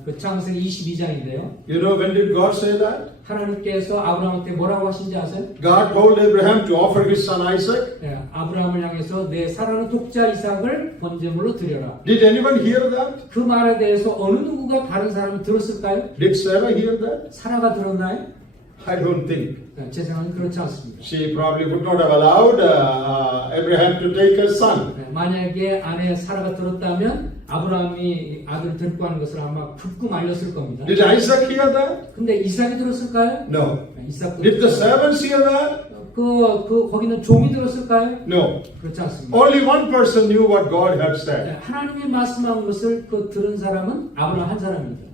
그 창세기 22장인데요. You know when did God say that? 하나님께서 아브라함한테 뭐라고 하신지 아세요? God told Abraham to offer his son Isaac. 예, 아브라함을 향해서 내 사랑하는 독자 이삭을 번제물로 드려라. Did anyone hear that? 그 말에 대해서 어느 누구가 다른 사람이 들었을까요? Did Sarah hear that? 사라가 들었나요? I don't think. 제 생각은 그렇지 않습니다. She probably would not have allowed Abraham to take her son. 예, 만약에 아내 사라가 들었다면 아브라함이 아들 데리고 가는 것을 아마 굽고 말렸을 겁니다. Did Isaac hear that? 근데 이삭이 들었을까요? No. 이삭도 Did the servants hear that? 거기는 종이 들었을까요? No. 그렇지 않습니다. Only one person knew what God had said. 하나님이 말씀한 것을 들은 사람은 아브라함 한 사람입니다.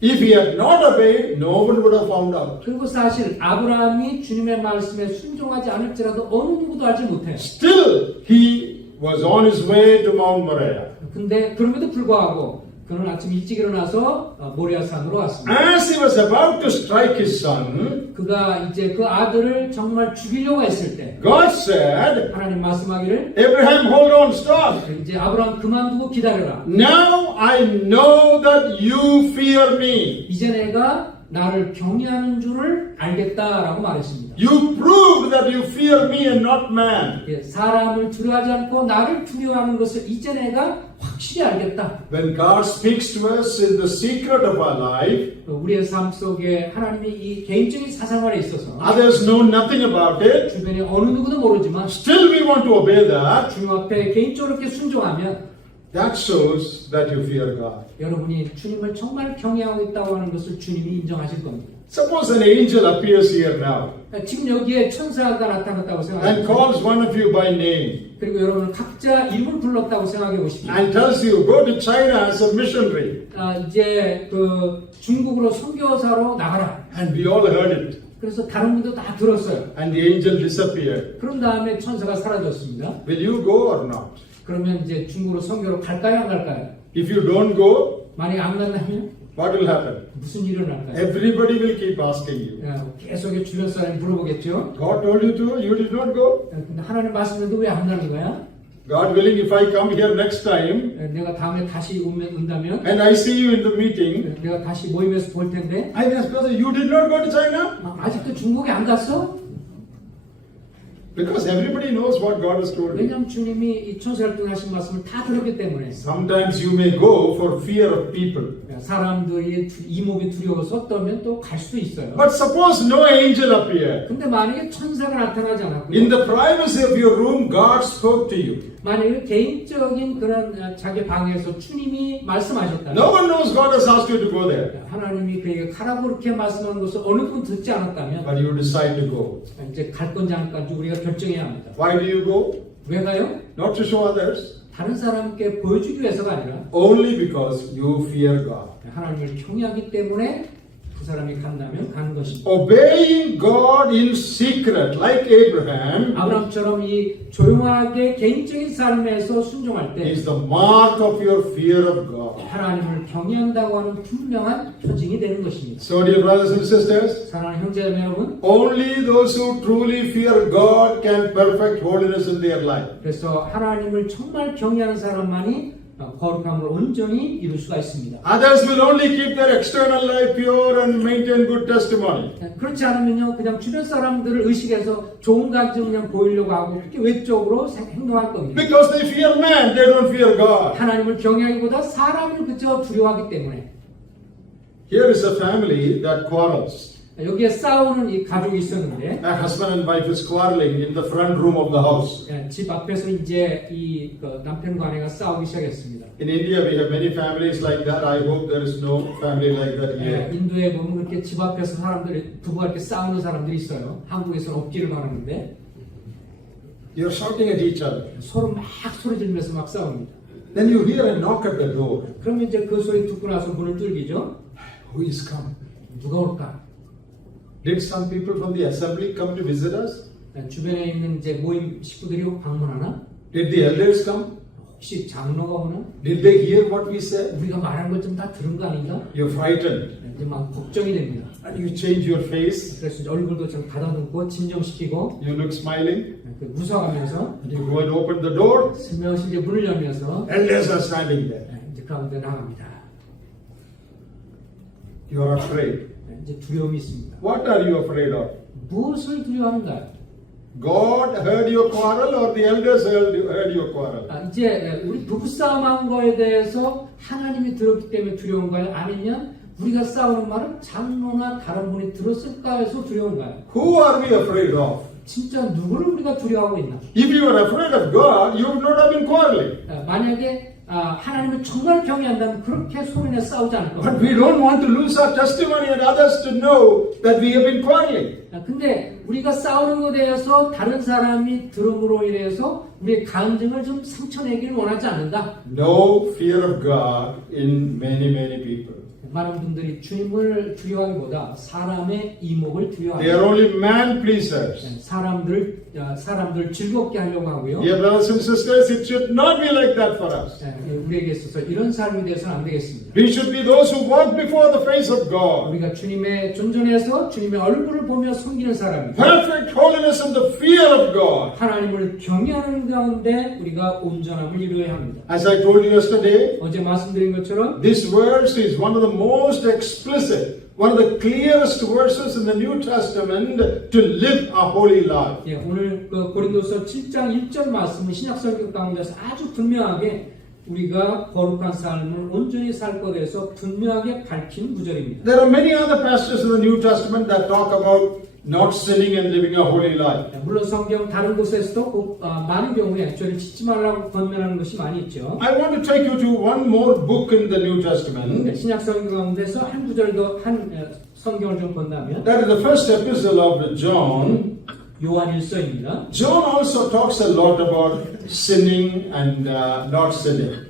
If he had not obeyed, no one would have found out. 그리고 사실 아브라함이 주님의 말씀에 순종하지 않을지라도 어느 누구도 알지 못해요. Still, he was on his way to Mount Moriah. 근데 그럼에도 불구하고 그는 아침 일찍 일어나서 모리아산으로 왔습니다. As he was about to strike his son, 그가 이제 그 아들을 정말 죽이려고 했을 때 God said, 하나님 말씀하기를 Abraham, hold on, stop. 이제 아브라함 그만두고 기다려라. Now I know that you fear me. 이제 내가 나를 경외하는 줄을 알겠다라고 말했습니다. You proved that you fear me and not man. 예, 사람을 두려워하지 않고 나를 두려워하는 것을 이제 내가 확실히 알겠다. When God speaks to us in the secret of our life, 우리의 삶 속에 하나님이 이 개인적인 사생활에 있어서 others know nothing about it. 주변에 어느 누구도 모르지만 Still we want to obey that. 주님 앞에 개인적으로 이렇게 순종하면 That shows that you fear God. 여러분이 주님을 정말 경외하고 있다고 하는 것을 주님이 인정하실 겁니다. Suppose an angel appears here now 지금 여기에 천사가 나타났다고 and 생각해요. calls one of you by name 그리고 여러분은 각자 이름을 불렀다고 생각해 보십시오. and tells you, go to China as a missionary. 이제 그 중국으로 선교사로 나가라. And we all heard it. 그래서 다른 분도 다 들었어요. And the angel disappeared. 그런 다음에 천사가 사라졌습니다. Will you go or not? 그러면 이제 중국으로 선교로 갈까요, 안 갈까요? If you don't go, 만약에 안 간다면 what will happen? 무슨 일이 일어날까요? Everybody will keep asking you. 계속 주변 사람이 물어보겠죠. God told you to, you did not go. 근데 하나님 말씀에도 왜 안 가는 거야? God willing, if I come here next time 내가 다음에 다시 온다면 and I see you in the meeting, 내가 다시 모임에서 볼 텐데 I ask, brother, you did not go to China? 아직도 중국에 안 갔어? Because everybody knows what God has told you. 왜냐하면 주님이 이 천사를 통하신 말씀을 다 들었기 때문에 Sometimes you may go for fear of people. 사람들이 이목이 두려워서 어떠면 또 갈 수도 있어요. But suppose no angel appeared. 근데 만약에 천사가 나타나지 않았고 In the privacy of your room, God spoke to you. 만약에 개인적인 그런 자기 방에서 주님이 말씀하셨다. No one knows God has asked you to go there. 하나님이 그에게 가라고 그렇게 말씀하는 것을 어느 분 듣지 않았다면 But you decide to go. 이제 갈 건지 안 갈지 우리가 결정해야 합니다. Why do you go? 왜 가요? Not to show others. 다른 사람께 보여주기 위해서가 아니라 Only because you fear God. 하나님을 경외하기 때문에 그 사람이 간다면 가는 것입니다. Obeying God in secret, like Abraham, 아브라함처럼 이 조용하게 개인적인 삶에서 순종할 때 is the mark of your fear of God. 하나님을 경외한다고 하는 분명한 표징이 되는 것입니다. So, dear brothers and sisters, 사랑하는 형제자매 여러분, only those who truly fear God can perfect holiness in their life. 그래서 하나님을 정말 경외하는 사람만이 거룩함을 온전히 이룰 수가 있습니다. Others will only keep their external life pure and maintain good testimony. 그렇지 않으면요, 그냥 주변 사람들을 의식해서 좋은 감정 그냥 보이려고 하고 그렇게 외적으로 행동할 겁니다. Because they fear man, they don't fear God. 하나님을 경외하기보다 사람을 그저 두려워하기 때문에. Here is a family that quarrels. 여기에 싸우는 이 가족이 있었는데, A husband and wife is quarreling in the front room of the house. 집 앞에서 이제 이 남편과 아내가 싸우기 시작했습니다. In India, we have many families like that. I hope there is no family like that here. 인도에 보면 그렇게 집 앞에서 사람들이 부부가 이렇게 싸우는 사람들이 있어요. 한국에서는 없기를 바라는데 You're shouting at each other. 서로 막 소리 지르면서 막 싸웁니다. Then you hear a knock at the door. 그러면 이제 그 소리 듣고 나서 문을 뚫기죠. Who is come? 누가 올까? Did some people from the assembly come to visit us? 주변에 있는 이제 모임 식구들이 방문하나? Did the elders come? 혹시 장로가 오나? Did they hear what we said? 우리가 말한 것 좀 다 들은 거 아닌가? You're frightened. 이제 막 걱정이 됩니다. And you change your face. 그래서 이제 얼굴도 좀 가다듬고 진정시키고 You look smiling. 웃어가면서 And you go and open the door. 슬며시 이제 문을 열면서 Elders are standing there. 이제 가운데 나갑니다. You are afraid. 이제 두려움이 있습니다. What are you afraid of? 무엇을 두려워하는가요? God heard your quarrel or the elders heard your quarrel? 이제 우리 부부싸움한 거에 대해서 하나님이 들었기 때문에 두려운가요? 아니면 우리가 싸우는 말을 장로나 다른 분이 들었을까 해서 두려운가요? Who are we afraid of? 진짜 누구를 우리가 두려워하고 있나? If you were afraid of God, you would not have been quarreling. 만약에 하나님을 정말 경외한다면 그렇게 소리내 싸우지 않을 But 겁니다. we don't want to lose our testimony and others to know that we have been quarreling. 근데 우리가 싸우는 것에 대해서 다른 사람이 들음으로 인해서 우리의 감정을 좀 상처내기를 원하지 않는다. No fear of God in many people. 많은 분들이 주님을 두려워하기보다 사람의 이목을 They are 두려워합니다. only man pleasers. 사람들 즐겁게 하려고 하고요. Dear brothers and sisters, it should not be like that for us. 우리에게 있어서 이런 삶이 되어서는 안 되겠습니다. We should be those who walk before the face of God. 우리가 주님의 존전에서 주님의 얼굴을 보며 섬기는 사람이고 Perfect holiness and the fear of God. 하나님을 경외하는 가운데 우리가 온전함을 이루어야 합니다. As I told you yesterday, 어제 말씀드린 것처럼 this verse is one of the most explicit, one of the clearest verses in the New Testament to live a holy life. 오늘 고린도서 7장 1절 말씀은 신약성경 가운데서 아주 분명하게 우리가 거룩한 삶을 온전히 살 것에 대해서 분명하게 밝힌 구절입니다. There are many other passages in the New Testament that talk about not sinning and living a holy life. 물론 성경 다른 곳에서도 많은 경우에 죄를 짓지 말라고 권면하는 것이 많이 있죠. I want to take you to one more book in the New Testament. 신약 성경 가운데서 한 구절 더 한 성경을 좀 본다면 That is the first epistle of John. 요한일서입니다. John also talks a lot about sinning and not sinning.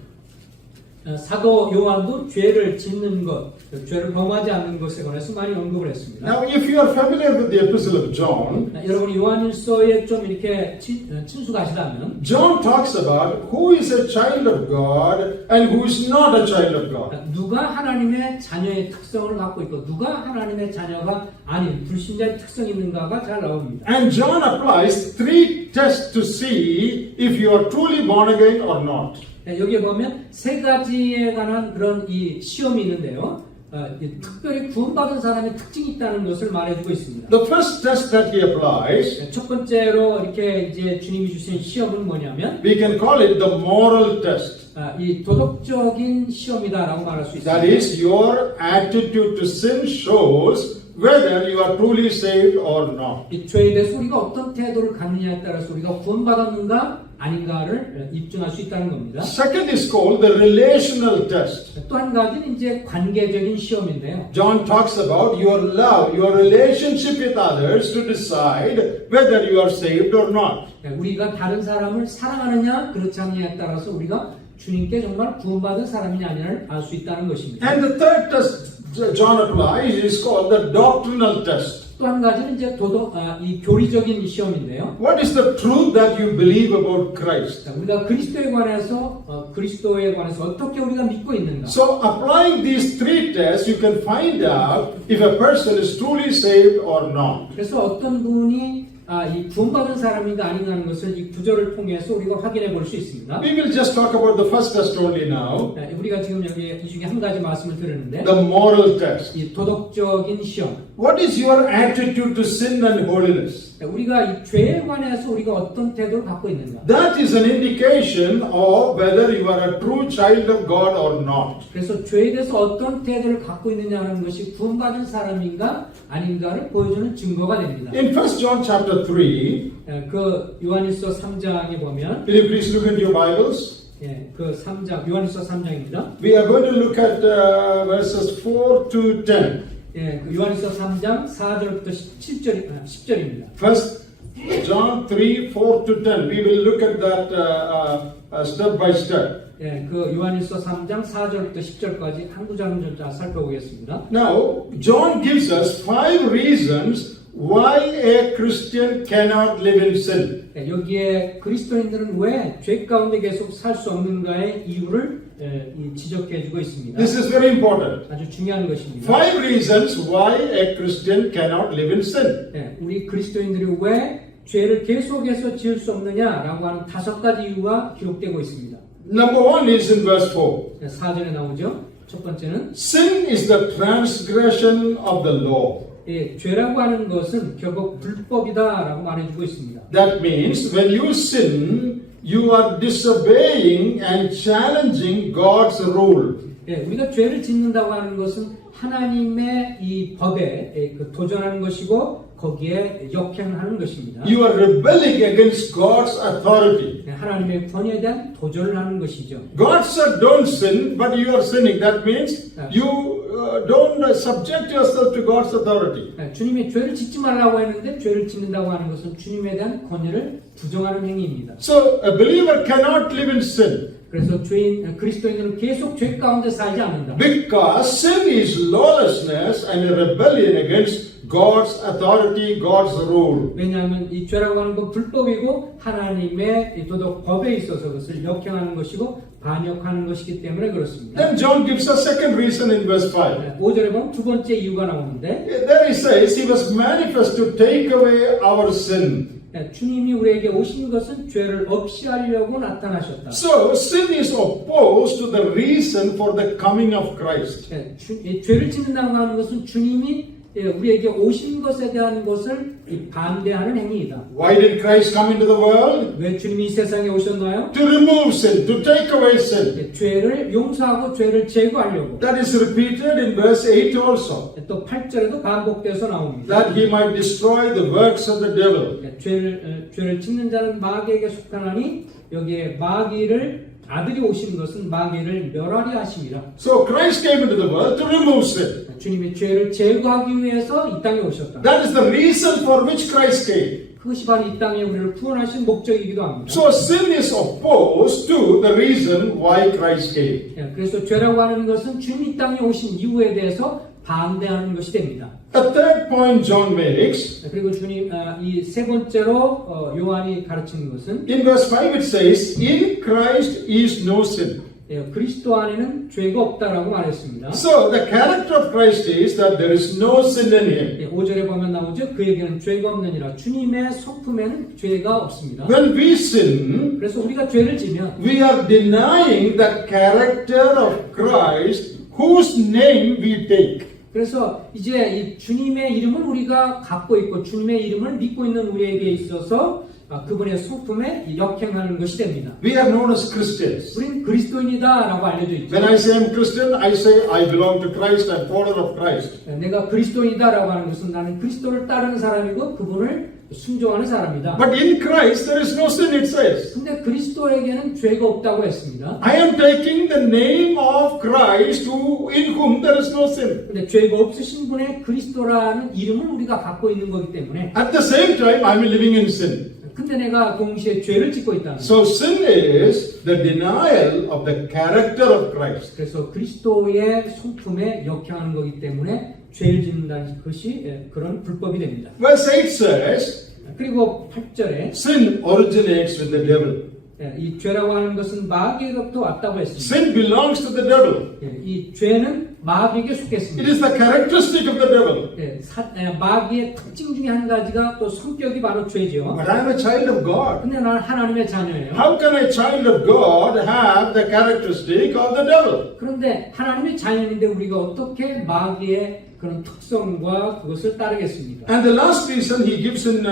사도 요한도 죄를 짓는 것, 죄를 범하지 않는 것에 관해서 많이 언급을 했습니다. Now, if you are familiar with the epistle of John, 여러분이 요한일서에 좀 이렇게 친숙하시다면 John talks about who is a child of God and who is not a child of God. 누가 하나님의 자녀의 특성을 갖고 있고 누가 하나님의 자녀가 아닌 불신자의 특성이 있는가가 잘 나옵니다. And John applies three tests to see if you are truly born again or not. 여기에 보면 세 가지에 관한 그런 이 시험이 있는데요. 특별히 구원받은 사람의 특징이 있다는 것을 말해주고 있습니다. The first test that he applies, 첫 번째로 이렇게 이제 주님이 주신 시험은 뭐냐면 we can call it the moral test. 이 도덕적인 시험이다라고 말할 수 That 있습니다. is, your attitude to sin shows whether you are truly saved or not. 이 죄에 대해서 우리가 어떤 태도를 갖느냐에 따라서 우리가 구원받았는가 아닌가를 입증할 수 있다는 겁니다. Second is called the relational test. 또 한 가지는 이제 관계적인 시험인데요. John talks about your love, your relationship with others to decide whether you are saved or not. 우리가 다른 사람을 사랑하느냐 그렇지 않느냐에 따라서 우리가 주님께 정말 구원받은 사람이냐 아니냐를 알 수 있다는 것입니다. And the third test John applies is called the doctrinal test. 또 한 가지는 이제 이 교리적인 시험인데요. What is the truth that you believe about Christ? 우리가 그리스도에 관해서 어떻게 우리가 믿고 있는가? So applying these three tests, you can find out if a person is truly saved or not. 그래서 어떤 분이 이 구원받은 사람인가 아닌가 하는 것을 이 구절을 통해서 우리가 확인해 볼 수 있습니다. We will just talk about the first test only now, 우리가 지금 여기 이 중에 한 가지 말씀을 드렸는데 the moral test. 이 도덕적인 시험. What is your attitude to sin and holiness? 우리가 이 죄에 관해서 우리가 어떤 태도를 갖고 있는가? That is an indication of whether you are a true child of God or not. 그래서 죄에 대해서 어떤 태도를 갖고 있느냐 하는 것이 구원받은 사람인가 아닌가를 보여주는 증거가 됩니다. In 1 John chapter 3, 그 요한일서 3장에 보면 will you please look into your Bibles? 그 3장 요한일서 3장입니다. We are going to look at verses 4 to 10. 그 요한일서 3장 4절부터 10절입니다. First John 3, 4 to 10. We will look at that step by step. 그 요한일서 3장 4절부터 10절까지 한 구절 한 절 살펴보겠습니다. Now, John gives us 5 reasons why a Christian cannot live in sin. 여기에 그리스도인들은 왜 죄 가운데 계속 살 수 없는가의 이유를 지적해주고 있습니다. This is very important. 아주 중요한 것입니다. 5 reasons why a Christian cannot live in sin. 우리 그리스도인들이 왜 죄를 계속해서 지을 수 없느냐라고 하는 5가지 이유가 기록되고 있습니다. Number 1 is in verse 4. 4절에 나오죠. 첫 번째는 sin is the transgression of the law. 죄라고 하는 것은 결국 불법이다라고 말해주고 있습니다. That means when you sin, you are disobeying and challenging God's rule. 우리가 죄를 짓는다고 하는 것은 하나님의 이 법에 도전하는 것이고 거기에 역행하는 것입니다. You are rebelling against God's authority. 하나님의 권위에 대한 도전을 하는 것이죠. God said don't sin, but you are sinning. That means you don't subject yourself to God's authority. 주님이 죄를 짓지 말라고 했는데 죄를 짓는다고 하는 것은 주님에 대한 권위를 부정하는 행위입니다. So a believer cannot live in sin. 그래서 그리스도인들은 계속 죄 가운데 살지 않는다. Because sin is lawlessness and a rebellion against God's authority, God's rule. 왜냐하면 이 죄라고 하는 건 불법이고 하나님의 도덕 법에 있어서 그것을 역행하는 것이고 반역하는 것이기 때문에 그렇습니다. Then John gives a second reason in verse 5. 5절에 보면 두 번째 이유가 나오는데 There he says, He was manifest to take away our sin. 주님이 우리에게 오신 것은 죄를 없이 하려고 나타나셨다. So sin is opposed to the reason for the coming of Christ. 죄를 짓는다고 하는 것은 주님이 우리에게 오신 것에 대한 것을 반대하는 행위이다. Why did Christ come into the world? 왜 주님이 이 세상에 오셨나요? To remove sin, to take away sin. 죄를 용서하고 죄를 제거하려고. That is repeated in verse 8 also. 또 8절에도 반복돼서 나옵니다. That he might destroy the works of the devil. 죄를 짓는 자는 마귀에게 속하나니 여기에 마귀를 아들이 오신 것은 마귀를 멸하리 하심이라. So Christ came into the world to remove sin. 주님이 죄를 제거하기 위해서 이 땅에 오셨다. That is the reason for which Christ came. 그것이 바로 이 땅에 우리를 구원하신 목적이기도 합니다. So sin is opposed to the reason why Christ came. 그래서 죄라고 하는 것은 주님이 이 땅에 오신 이유에 대해서 반대하는 것이 됩니다. A third point John makes. 그리고 주님 이 세 번째로 요한이 가르치는 것은 In verse 5 it says, In Christ is no sin. 그리스도 안에는 죄가 없다라고 말했습니다. So the character of Christ is that there is no sin in him. 5절에 보면 나오죠. 그에게는 죄가 없느니라. 주님의 성품에는 죄가 없습니다. When we sin, 그래서 우리가 죄를 지면 we are denying the character of Christ whose name we take. 그래서 이제 이 주님의 이름을 우리가 갖고 있고 주님의 이름을 믿고 있는 우리에게 있어서 그분의 성품에 역행하는 것이 됩니다. We are known as Christians. 우리는 그리스도인이다라고 알려져 있죠. When I say I'm Christian, I say I belong to Christ, I'm follower of Christ. 내가 그리스도인이다라고 하는 것은 나는 그리스도를 따르는 사람이고 그분을 순종하는 사람이다. But in Christ there is no sin, it says. 근데 그리스도에게는 죄가 없다고 했습니다. I am taking the name of Christ in whom there is no sin. 근데 죄가 없으신 분의 그리스도라는 이름을 우리가 갖고 있는 거기 때문에 At the same time, I'm living in sin. 근데 내가 동시에 죄를 짓고 있다는 So sin is the denial of the character of Christ. 그래서 그리스도의 성품에 역행하는 거기 때문에 죄를 짓는다는 것이 그런 불법이 됩니다. Verse 8 says, 그리고 8절에 sin originates with the devil. 이 죄라고 하는 것은 마귀로부터 왔다고 했습니다. Sin belongs to the devil. 이 죄는 마귀에게 It 속했습니다. is the characteristic of the devil. 마귀의 특징 중에 한 가지가 또 성격이 바로 죄죠. But I am a child of God. 근데 나는 하나님의 자녀예요. How can a child of God have the characteristic of the devil? 그런데 하나님의 자녀인데 우리가 어떻게 마귀의 그런 특성과 그것을 따르겠습니까? And the last reason he gives in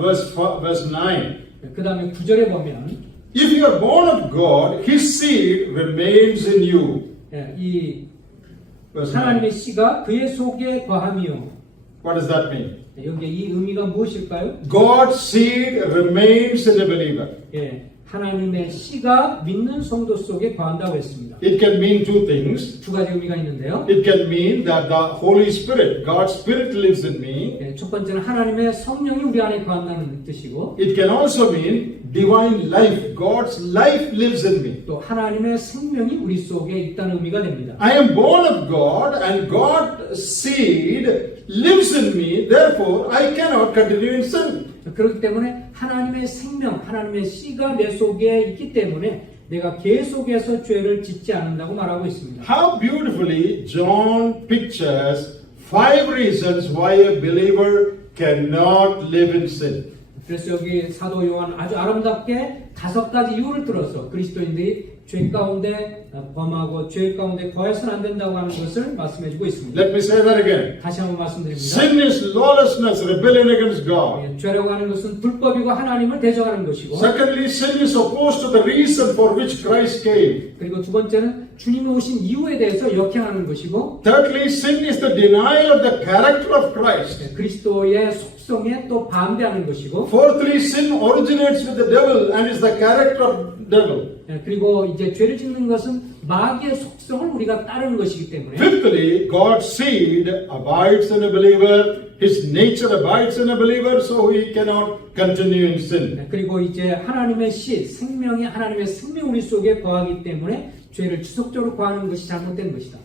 verse 9. 그 다음에 9절에 보면 If you are born of God, His seed remains in you. 이 Verse 9. 하나님의 씨가 그의 속에 거함이요. What does that mean? 여기에 이 의미가 무엇일까요? God's seed remains in the believer. 하나님의 씨가 믿는 성도 속에 거한다고 했습니다. It can mean two things. 두 가지 의미가 있는데요. It can mean that the Holy Spirit, God's Spirit lives in me. 첫 번째는 하나님의 성령이 우리 안에 거한다는 뜻이고 It can also mean divine life. God's life lives in me. 또 하나님의 생명이 우리 속에 있다는 의미가 됩니다. I am born of God and God's seed lives in me. Therefore, I cannot continue in sin. 그렇기 때문에 하나님의 생명, 하나님의 씨가 내 속에 있기 때문에 내가 계속해서 죄를 짓지 않는다고 말하고 있습니다. How beautifully John pictures 5 reasons why a believer cannot live in sin. 그래서 여기 사도 요한 아주 아름답게 5가지 이유를 들어서 그리스도인들이 죄 가운데 범하고 죄 가운데 거해서는 안 된다고 하는 것을 말씀해주고 있습니다. Let me say that again. 다시 한번 말씀드립니다. Sin is lawlessness, rebellion against God. 예, 죄라고 하는 것은 불법이고 하나님을 대적하는 것이고, Secondly, sin is opposed to the reason for which Christ came. 그리고 두 번째는 주님이 오신 이유에 대해서 역행하는 것이고, Thirdly, sin is the denial of the character of Christ. 예, 그리스도의 속성에 또 반대하는 것이고, Fourthly, sin originates with the devil and is the character of devil. 예, 그리고 이제 죄를 짓는 것은 마귀의 속성을 우리가 따르는 것이기 때문에, Fifthly, God's seed abides in a believer. His nature abides in a believer, so he cannot continue in sin. 예, 그리고 이제 하나님의 씨, 생명이 하나님의 생명 우리 속에 거하기 때문에 죄를 지속적으로 거하는 것이 잘못된 것이다.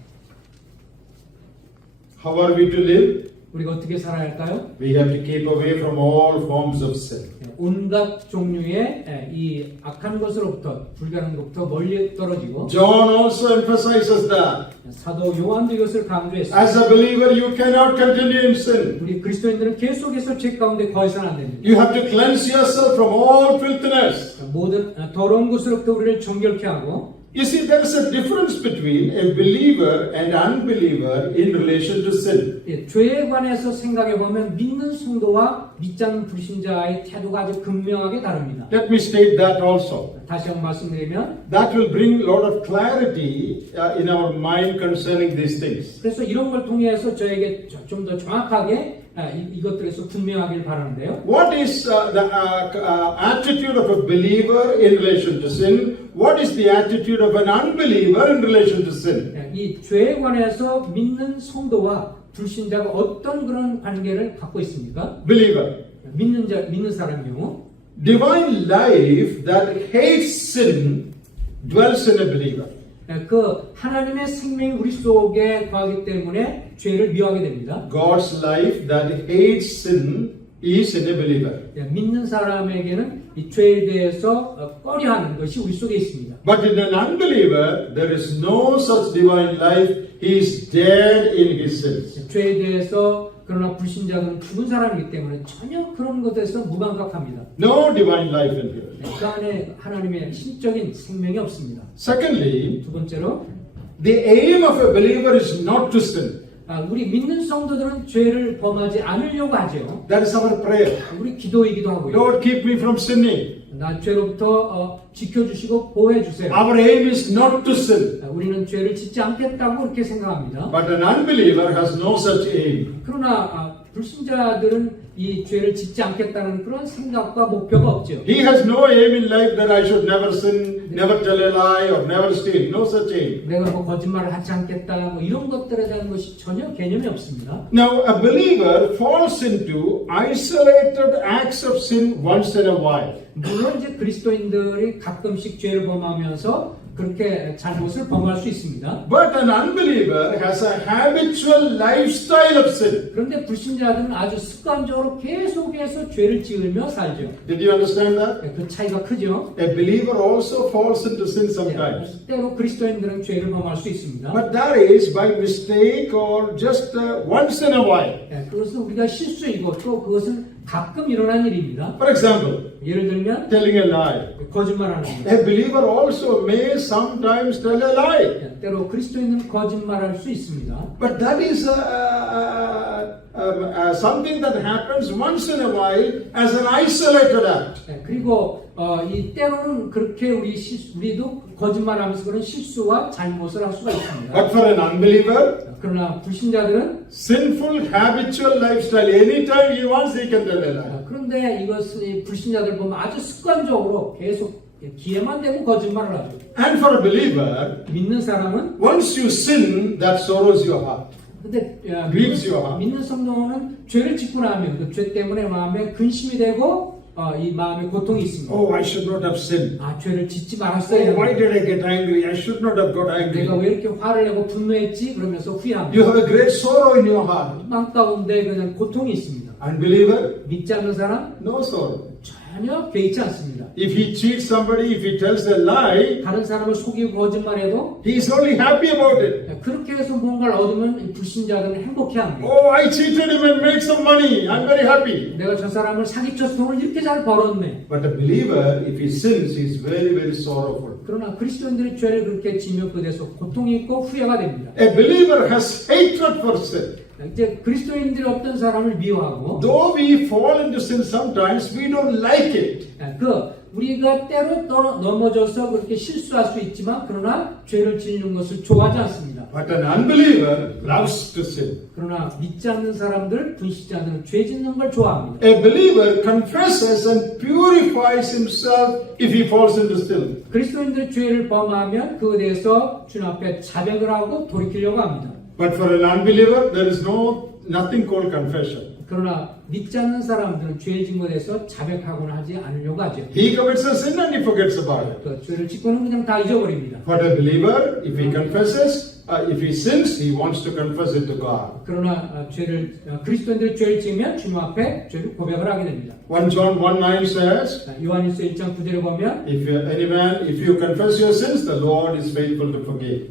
How are we to live? 우리가 어떻게 살아야 할까요? We have to keep away from all forms of sin. 예, 온갖 종류의 이 악한 것으로부터, 불가능한 것부터 멀리 떨어지고, John also emphasizes that. 사도 요한도 이것을 강조했습니다. As a believer, you cannot continue in sin. 우리 그리스도인들은 계속해서 죄 가운데 거해서는 안 됩니다. You have to cleanse yourself from all filthiness. 모든 더러운 것으로부터 우리를 정결케 하고, You see, there is a difference between a believer and unbeliever in relation to sin. 예, 죄에 관해서 생각해 보면 믿는 성도와 믿지 않는 불신자의 태도가 아주 극명하게 다릅니다. Let me state that also. 다시 한번 말씀드리면, That will bring a lot of clarity in our mind concerning these things. 그래서 이런 걸 통해서 저에게 좀 더 정확하게 이것들에서 분명하길 바라는데요. What is the attitude of a believer in relation to sin? What is the attitude of an unbeliever in relation to sin? 예, 이 죄에 관해서 믿는 성도와 불신자가 어떤 그런 관계를 갖고 있습니까? Believer. 믿는 사람의 경우, Divine life that hates sin dwells in a believer. 그 하나님의 생명이 우리 속에 거하기 때문에 죄를 미워하게 됩니다. God's life that hates sin is in a believer. 믿는 사람에게는 이 죄에 대해서 꺼려하는 것이 우리 속에 있습니다. But in an unbeliever, there is no such divine life. He is dead in his sins. 죄에 대해서 그러나 불신자는 죽은 사람이기 때문에 전혀 그런 것에서 무감각합니다. No divine life in here. 그 안에 하나님의 신적인 생명이 없습니다. Secondly, 두 번째로, the aim of a believer is not to sin. 우리 믿는 성도들은 죄를 범하지 않으려고 하죠. That is our prayer. 우리 기도이기도 하고요. Lord, keep me from sinning. 나 죄로부터 지켜주시고 보호해주세요. Our aim is not to sin. 우리는 죄를 짓지 않겠다고 그렇게 생각합니다. But an unbeliever has no such aim. 그러나 불신자들은 이 죄를 짓지 않겠다는 그런 생각과 목표가 없죠. He has no aim in life that I should never sin, never tell a lie, or never steal. No such aim. 내가 뭐 거짓말을 하지 않겠다, 뭐 이런 것들에 대한 것이 전혀 개념이 없습니다. Now, a believer falls into isolated acts of sin once in a while. 물론 이제 그리스도인들이 가끔씩 죄를 범하면서 그렇게 잘못을 범할 수 있습니다. But an unbeliever has a habitual lifestyle of sin. 그런데 불신자들은 아주 습관적으로 계속해서 죄를 지으며 살죠. Did you understand that? 그 차이가 크죠. A believer also falls into sin sometimes. 때로 그리스도인들은 죄를 범할 수 있습니다. But that is by mistake or just once in a while. 그것은 우리가 실수이고 또 그것은 가끔 일어난 일입니다. For example, 예를 들면 telling a lie. 거짓말하는 것. A believer also may sometimes tell a lie. 때로 그리스도인은 거짓말할 수 있습니다. But that is something that happens once in a while as an isolated act. 그리고 이 때로는 그렇게 우리도 거짓말하면서 그런 실수와 잘못을 할 수가 있습니다. But for an unbeliever, 그러나 불신자들은 sinful habitual lifestyle, anytime he wants, he can tell a lie. 그런데 이것은 불신자들 보면 아주 습관적으로 계속 기회만 되면 거짓말을 하죠. And for a believer, 믿는 사람은 once you sin, that sorrows your heart. 근데 grieves your heart. 믿는 성도는 죄를 짓고 나면 그 죄 때문에 마음에 근심이 되고 이 마음에 고통이 있습니다. Oh, I should not have sinned. 죄를 짓지 말았어야 Oh, why 했는데 did I get angry? I should not have got angry. 내가 왜 이렇게 화를 내고 분노했지? 그러면서 후회합니다. You have a great sorrow in your heart. 마음 가운데 그냥 고통이 있습니다. Unbeliever, 믿지 않는 사람 no sorrow. 전혀 개의치 않습니다. If he cheats somebody, if he tells a lie, 다른 사람을 속이고 거짓말해도 he is only happy about it. 그렇게 해서 뭔가를 얻으면 불신자들은 행복해합니다. Oh, I cheated him and made some money. I'm very happy. 내가 저 사람을 사기쳐서 돈을 이렇게 잘 벌었네. But a believer, if he sins, he is very, very sorrowful. 그러나 그리스도인들이 죄를 그렇게 지면 그 대해서 고통이 있고 후회가 됩니다. A believer has hatred for sin. 이제 그리스도인들이 어떤 사람을 미워하고 Though we fall into sin sometimes, we don't like it. 우리가 때로 넘어져서 그렇게 실수할 수 있지만 그러나 죄를 짓는 것을 좋아하지 않습니다. But an unbeliever loves to sin. 그러나 믿지 않는 사람들, 불신자들은 죄 짓는 걸 좋아합니다. A believer confesses and purifies himself if he falls into sin. 그리스도인들이 죄를 범하면 그에 대해서 주님 앞에 자백을 하고 돌이키려고 합니다. But for an unbeliever, there is nothing called confession. 그러나 믿지 않는 사람들은 죄를 짓는 것에 대해서 자백하고는 하지 않으려고 하죠. He commits a sin and he forgets about it. 그 죄를 짓고는 그냥 다 잊어버립니다. But a believer, if he confesses, if he sins, he wants to confess it to God. 그러나 그리스도인들이 죄를 지으면 주님 앞에 죄를 고백을 하게 됩니다. 1 John 1:9 says, 요한일서 1장 9절에 보면 if you confess your sins, the Lord is faithful to forgive.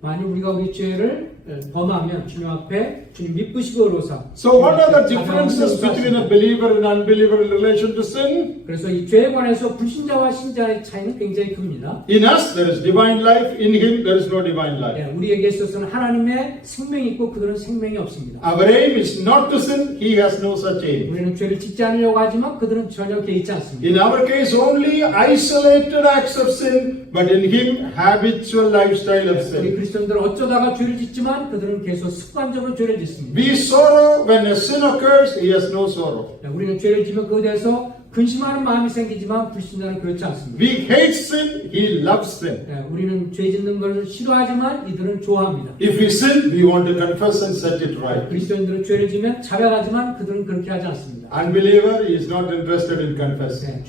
만일 우리가 우리 죄를 범하면 주님 앞에 주님 미쁘시고 의로사. So what are the differences between a believer and unbeliever in relation to sin? 그래서 이 죄에 관해서 불신자와 신자의 차이는 굉장히 큽니다. In us there is divine life, in him there is no divine life. 우리에게 있어서는 하나님의 생명이 있고 그들은 생명이 없습니다. Our aim is not to sin, he has no such aim. 우리는 죄를 짓지 않으려고 하지만 그들은 전혀 개의치 않습니다. In our case only isolated acts of sin, but in him habitual lifestyle of 우리 sin. 그리스도인들은 어쩌다가 죄를 짓지만 그들은 계속 습관적으로 죄를 짓습니다. We sorrow when a sin occurs, he has no sorrow. 우리는 죄를 지면 그에 대해서 근심하는 마음이 생기지만 불신자는 그렇지 않습니다. We hate sin, he loves sin. 우리는 죄 짓는 것을 싫어하지만 이들은 좋아합니다. If we sin, we want to confess and set it right. 그리스도인들은 죄를 지면 자백하지만 그들은 그렇게 하지 않습니다. Unbeliever is not interested in confessing.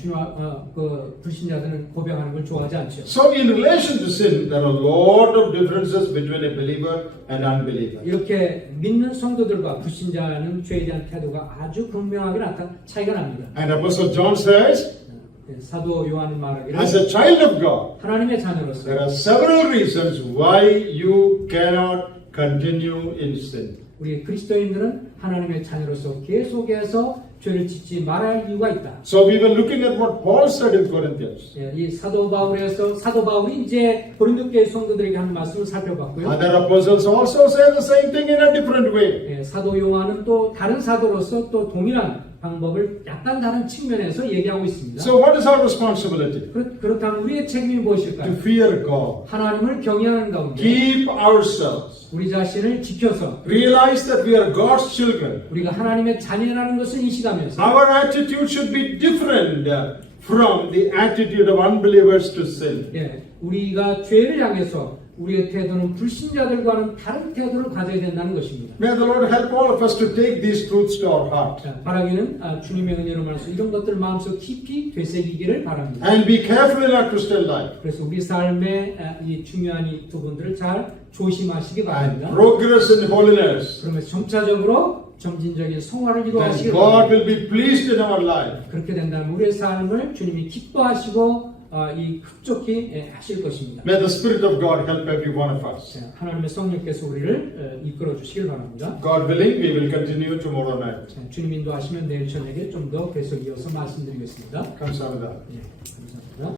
불신자들은 고백하는 걸 좋아하지 않죠. So in relation to sin, there are a lot of differences between a believer and unbeliever. 이렇게 믿는 성도들과 불신자는 죄에 대한 태도가 아주 극명하게 차이가 납니다. And Apostle John says, 사도 요한은 말하기를 as a child of God, 하나님의 자녀로서 there are several reasons why you cannot continue in sin. 우리 그리스도인들은 하나님의 자녀로서 계속해서 죄를 짓지 말아야 할 이유가 있다. So we were looking at what Paul said in Corinthians. 이 사도 바울이 이제 고린도 교회 성도들에게 한 말씀을 살펴봤고요. Other apostles also say the same thing in a different way. 사도 요한은 또 다른 사도로서 또 동일한 방법을 약간 다른 측면에서 얘기하고 있습니다. So what is our responsibility? 그렇다면 우리의 책임이 무엇일까요? To fear God. 하나님을 경외하는 가운데 Keep ourselves. 우리 자신을 지켜서 Realize that we are God's children. 우리가 하나님의 자녀라는 것을 인식하면서 Our attitude should be different from the attitude of unbelievers to sin. 우리가 죄를 향해서 우리의 태도는 불신자들과는 다른 태도를 가져야 된다는 것입니다. May the Lord help all of us to take these truths to our heart. 바라기는 주님의 은혜로 말해서 이런 것들 마음속 깊이 되새기기를 바랍니다. And be careful in our Christian life. 그래서 우리 삶의 이 중요한 이 두 분들을 잘 조심하시기 And 바랍니다. progress in holiness. 그러면서 점차적으로 점진적인 성화를 이루어가시기 Then God 바랍니다. will be pleased in our life. 그렇게 된다면 우리의 삶을 주님이 기뻐하시고 이 흡족히 하실 것입니다. May the Spirit of God help every one of us. 하나님의 성령께서 우리를 이끌어 주시길 바랍니다. God willing, we will continue tomorrow night. 주님 인도하시면 내일 저녁에 좀 더 계속 이어서 말씀드리겠습니다. 감사합니다. 감사합니다.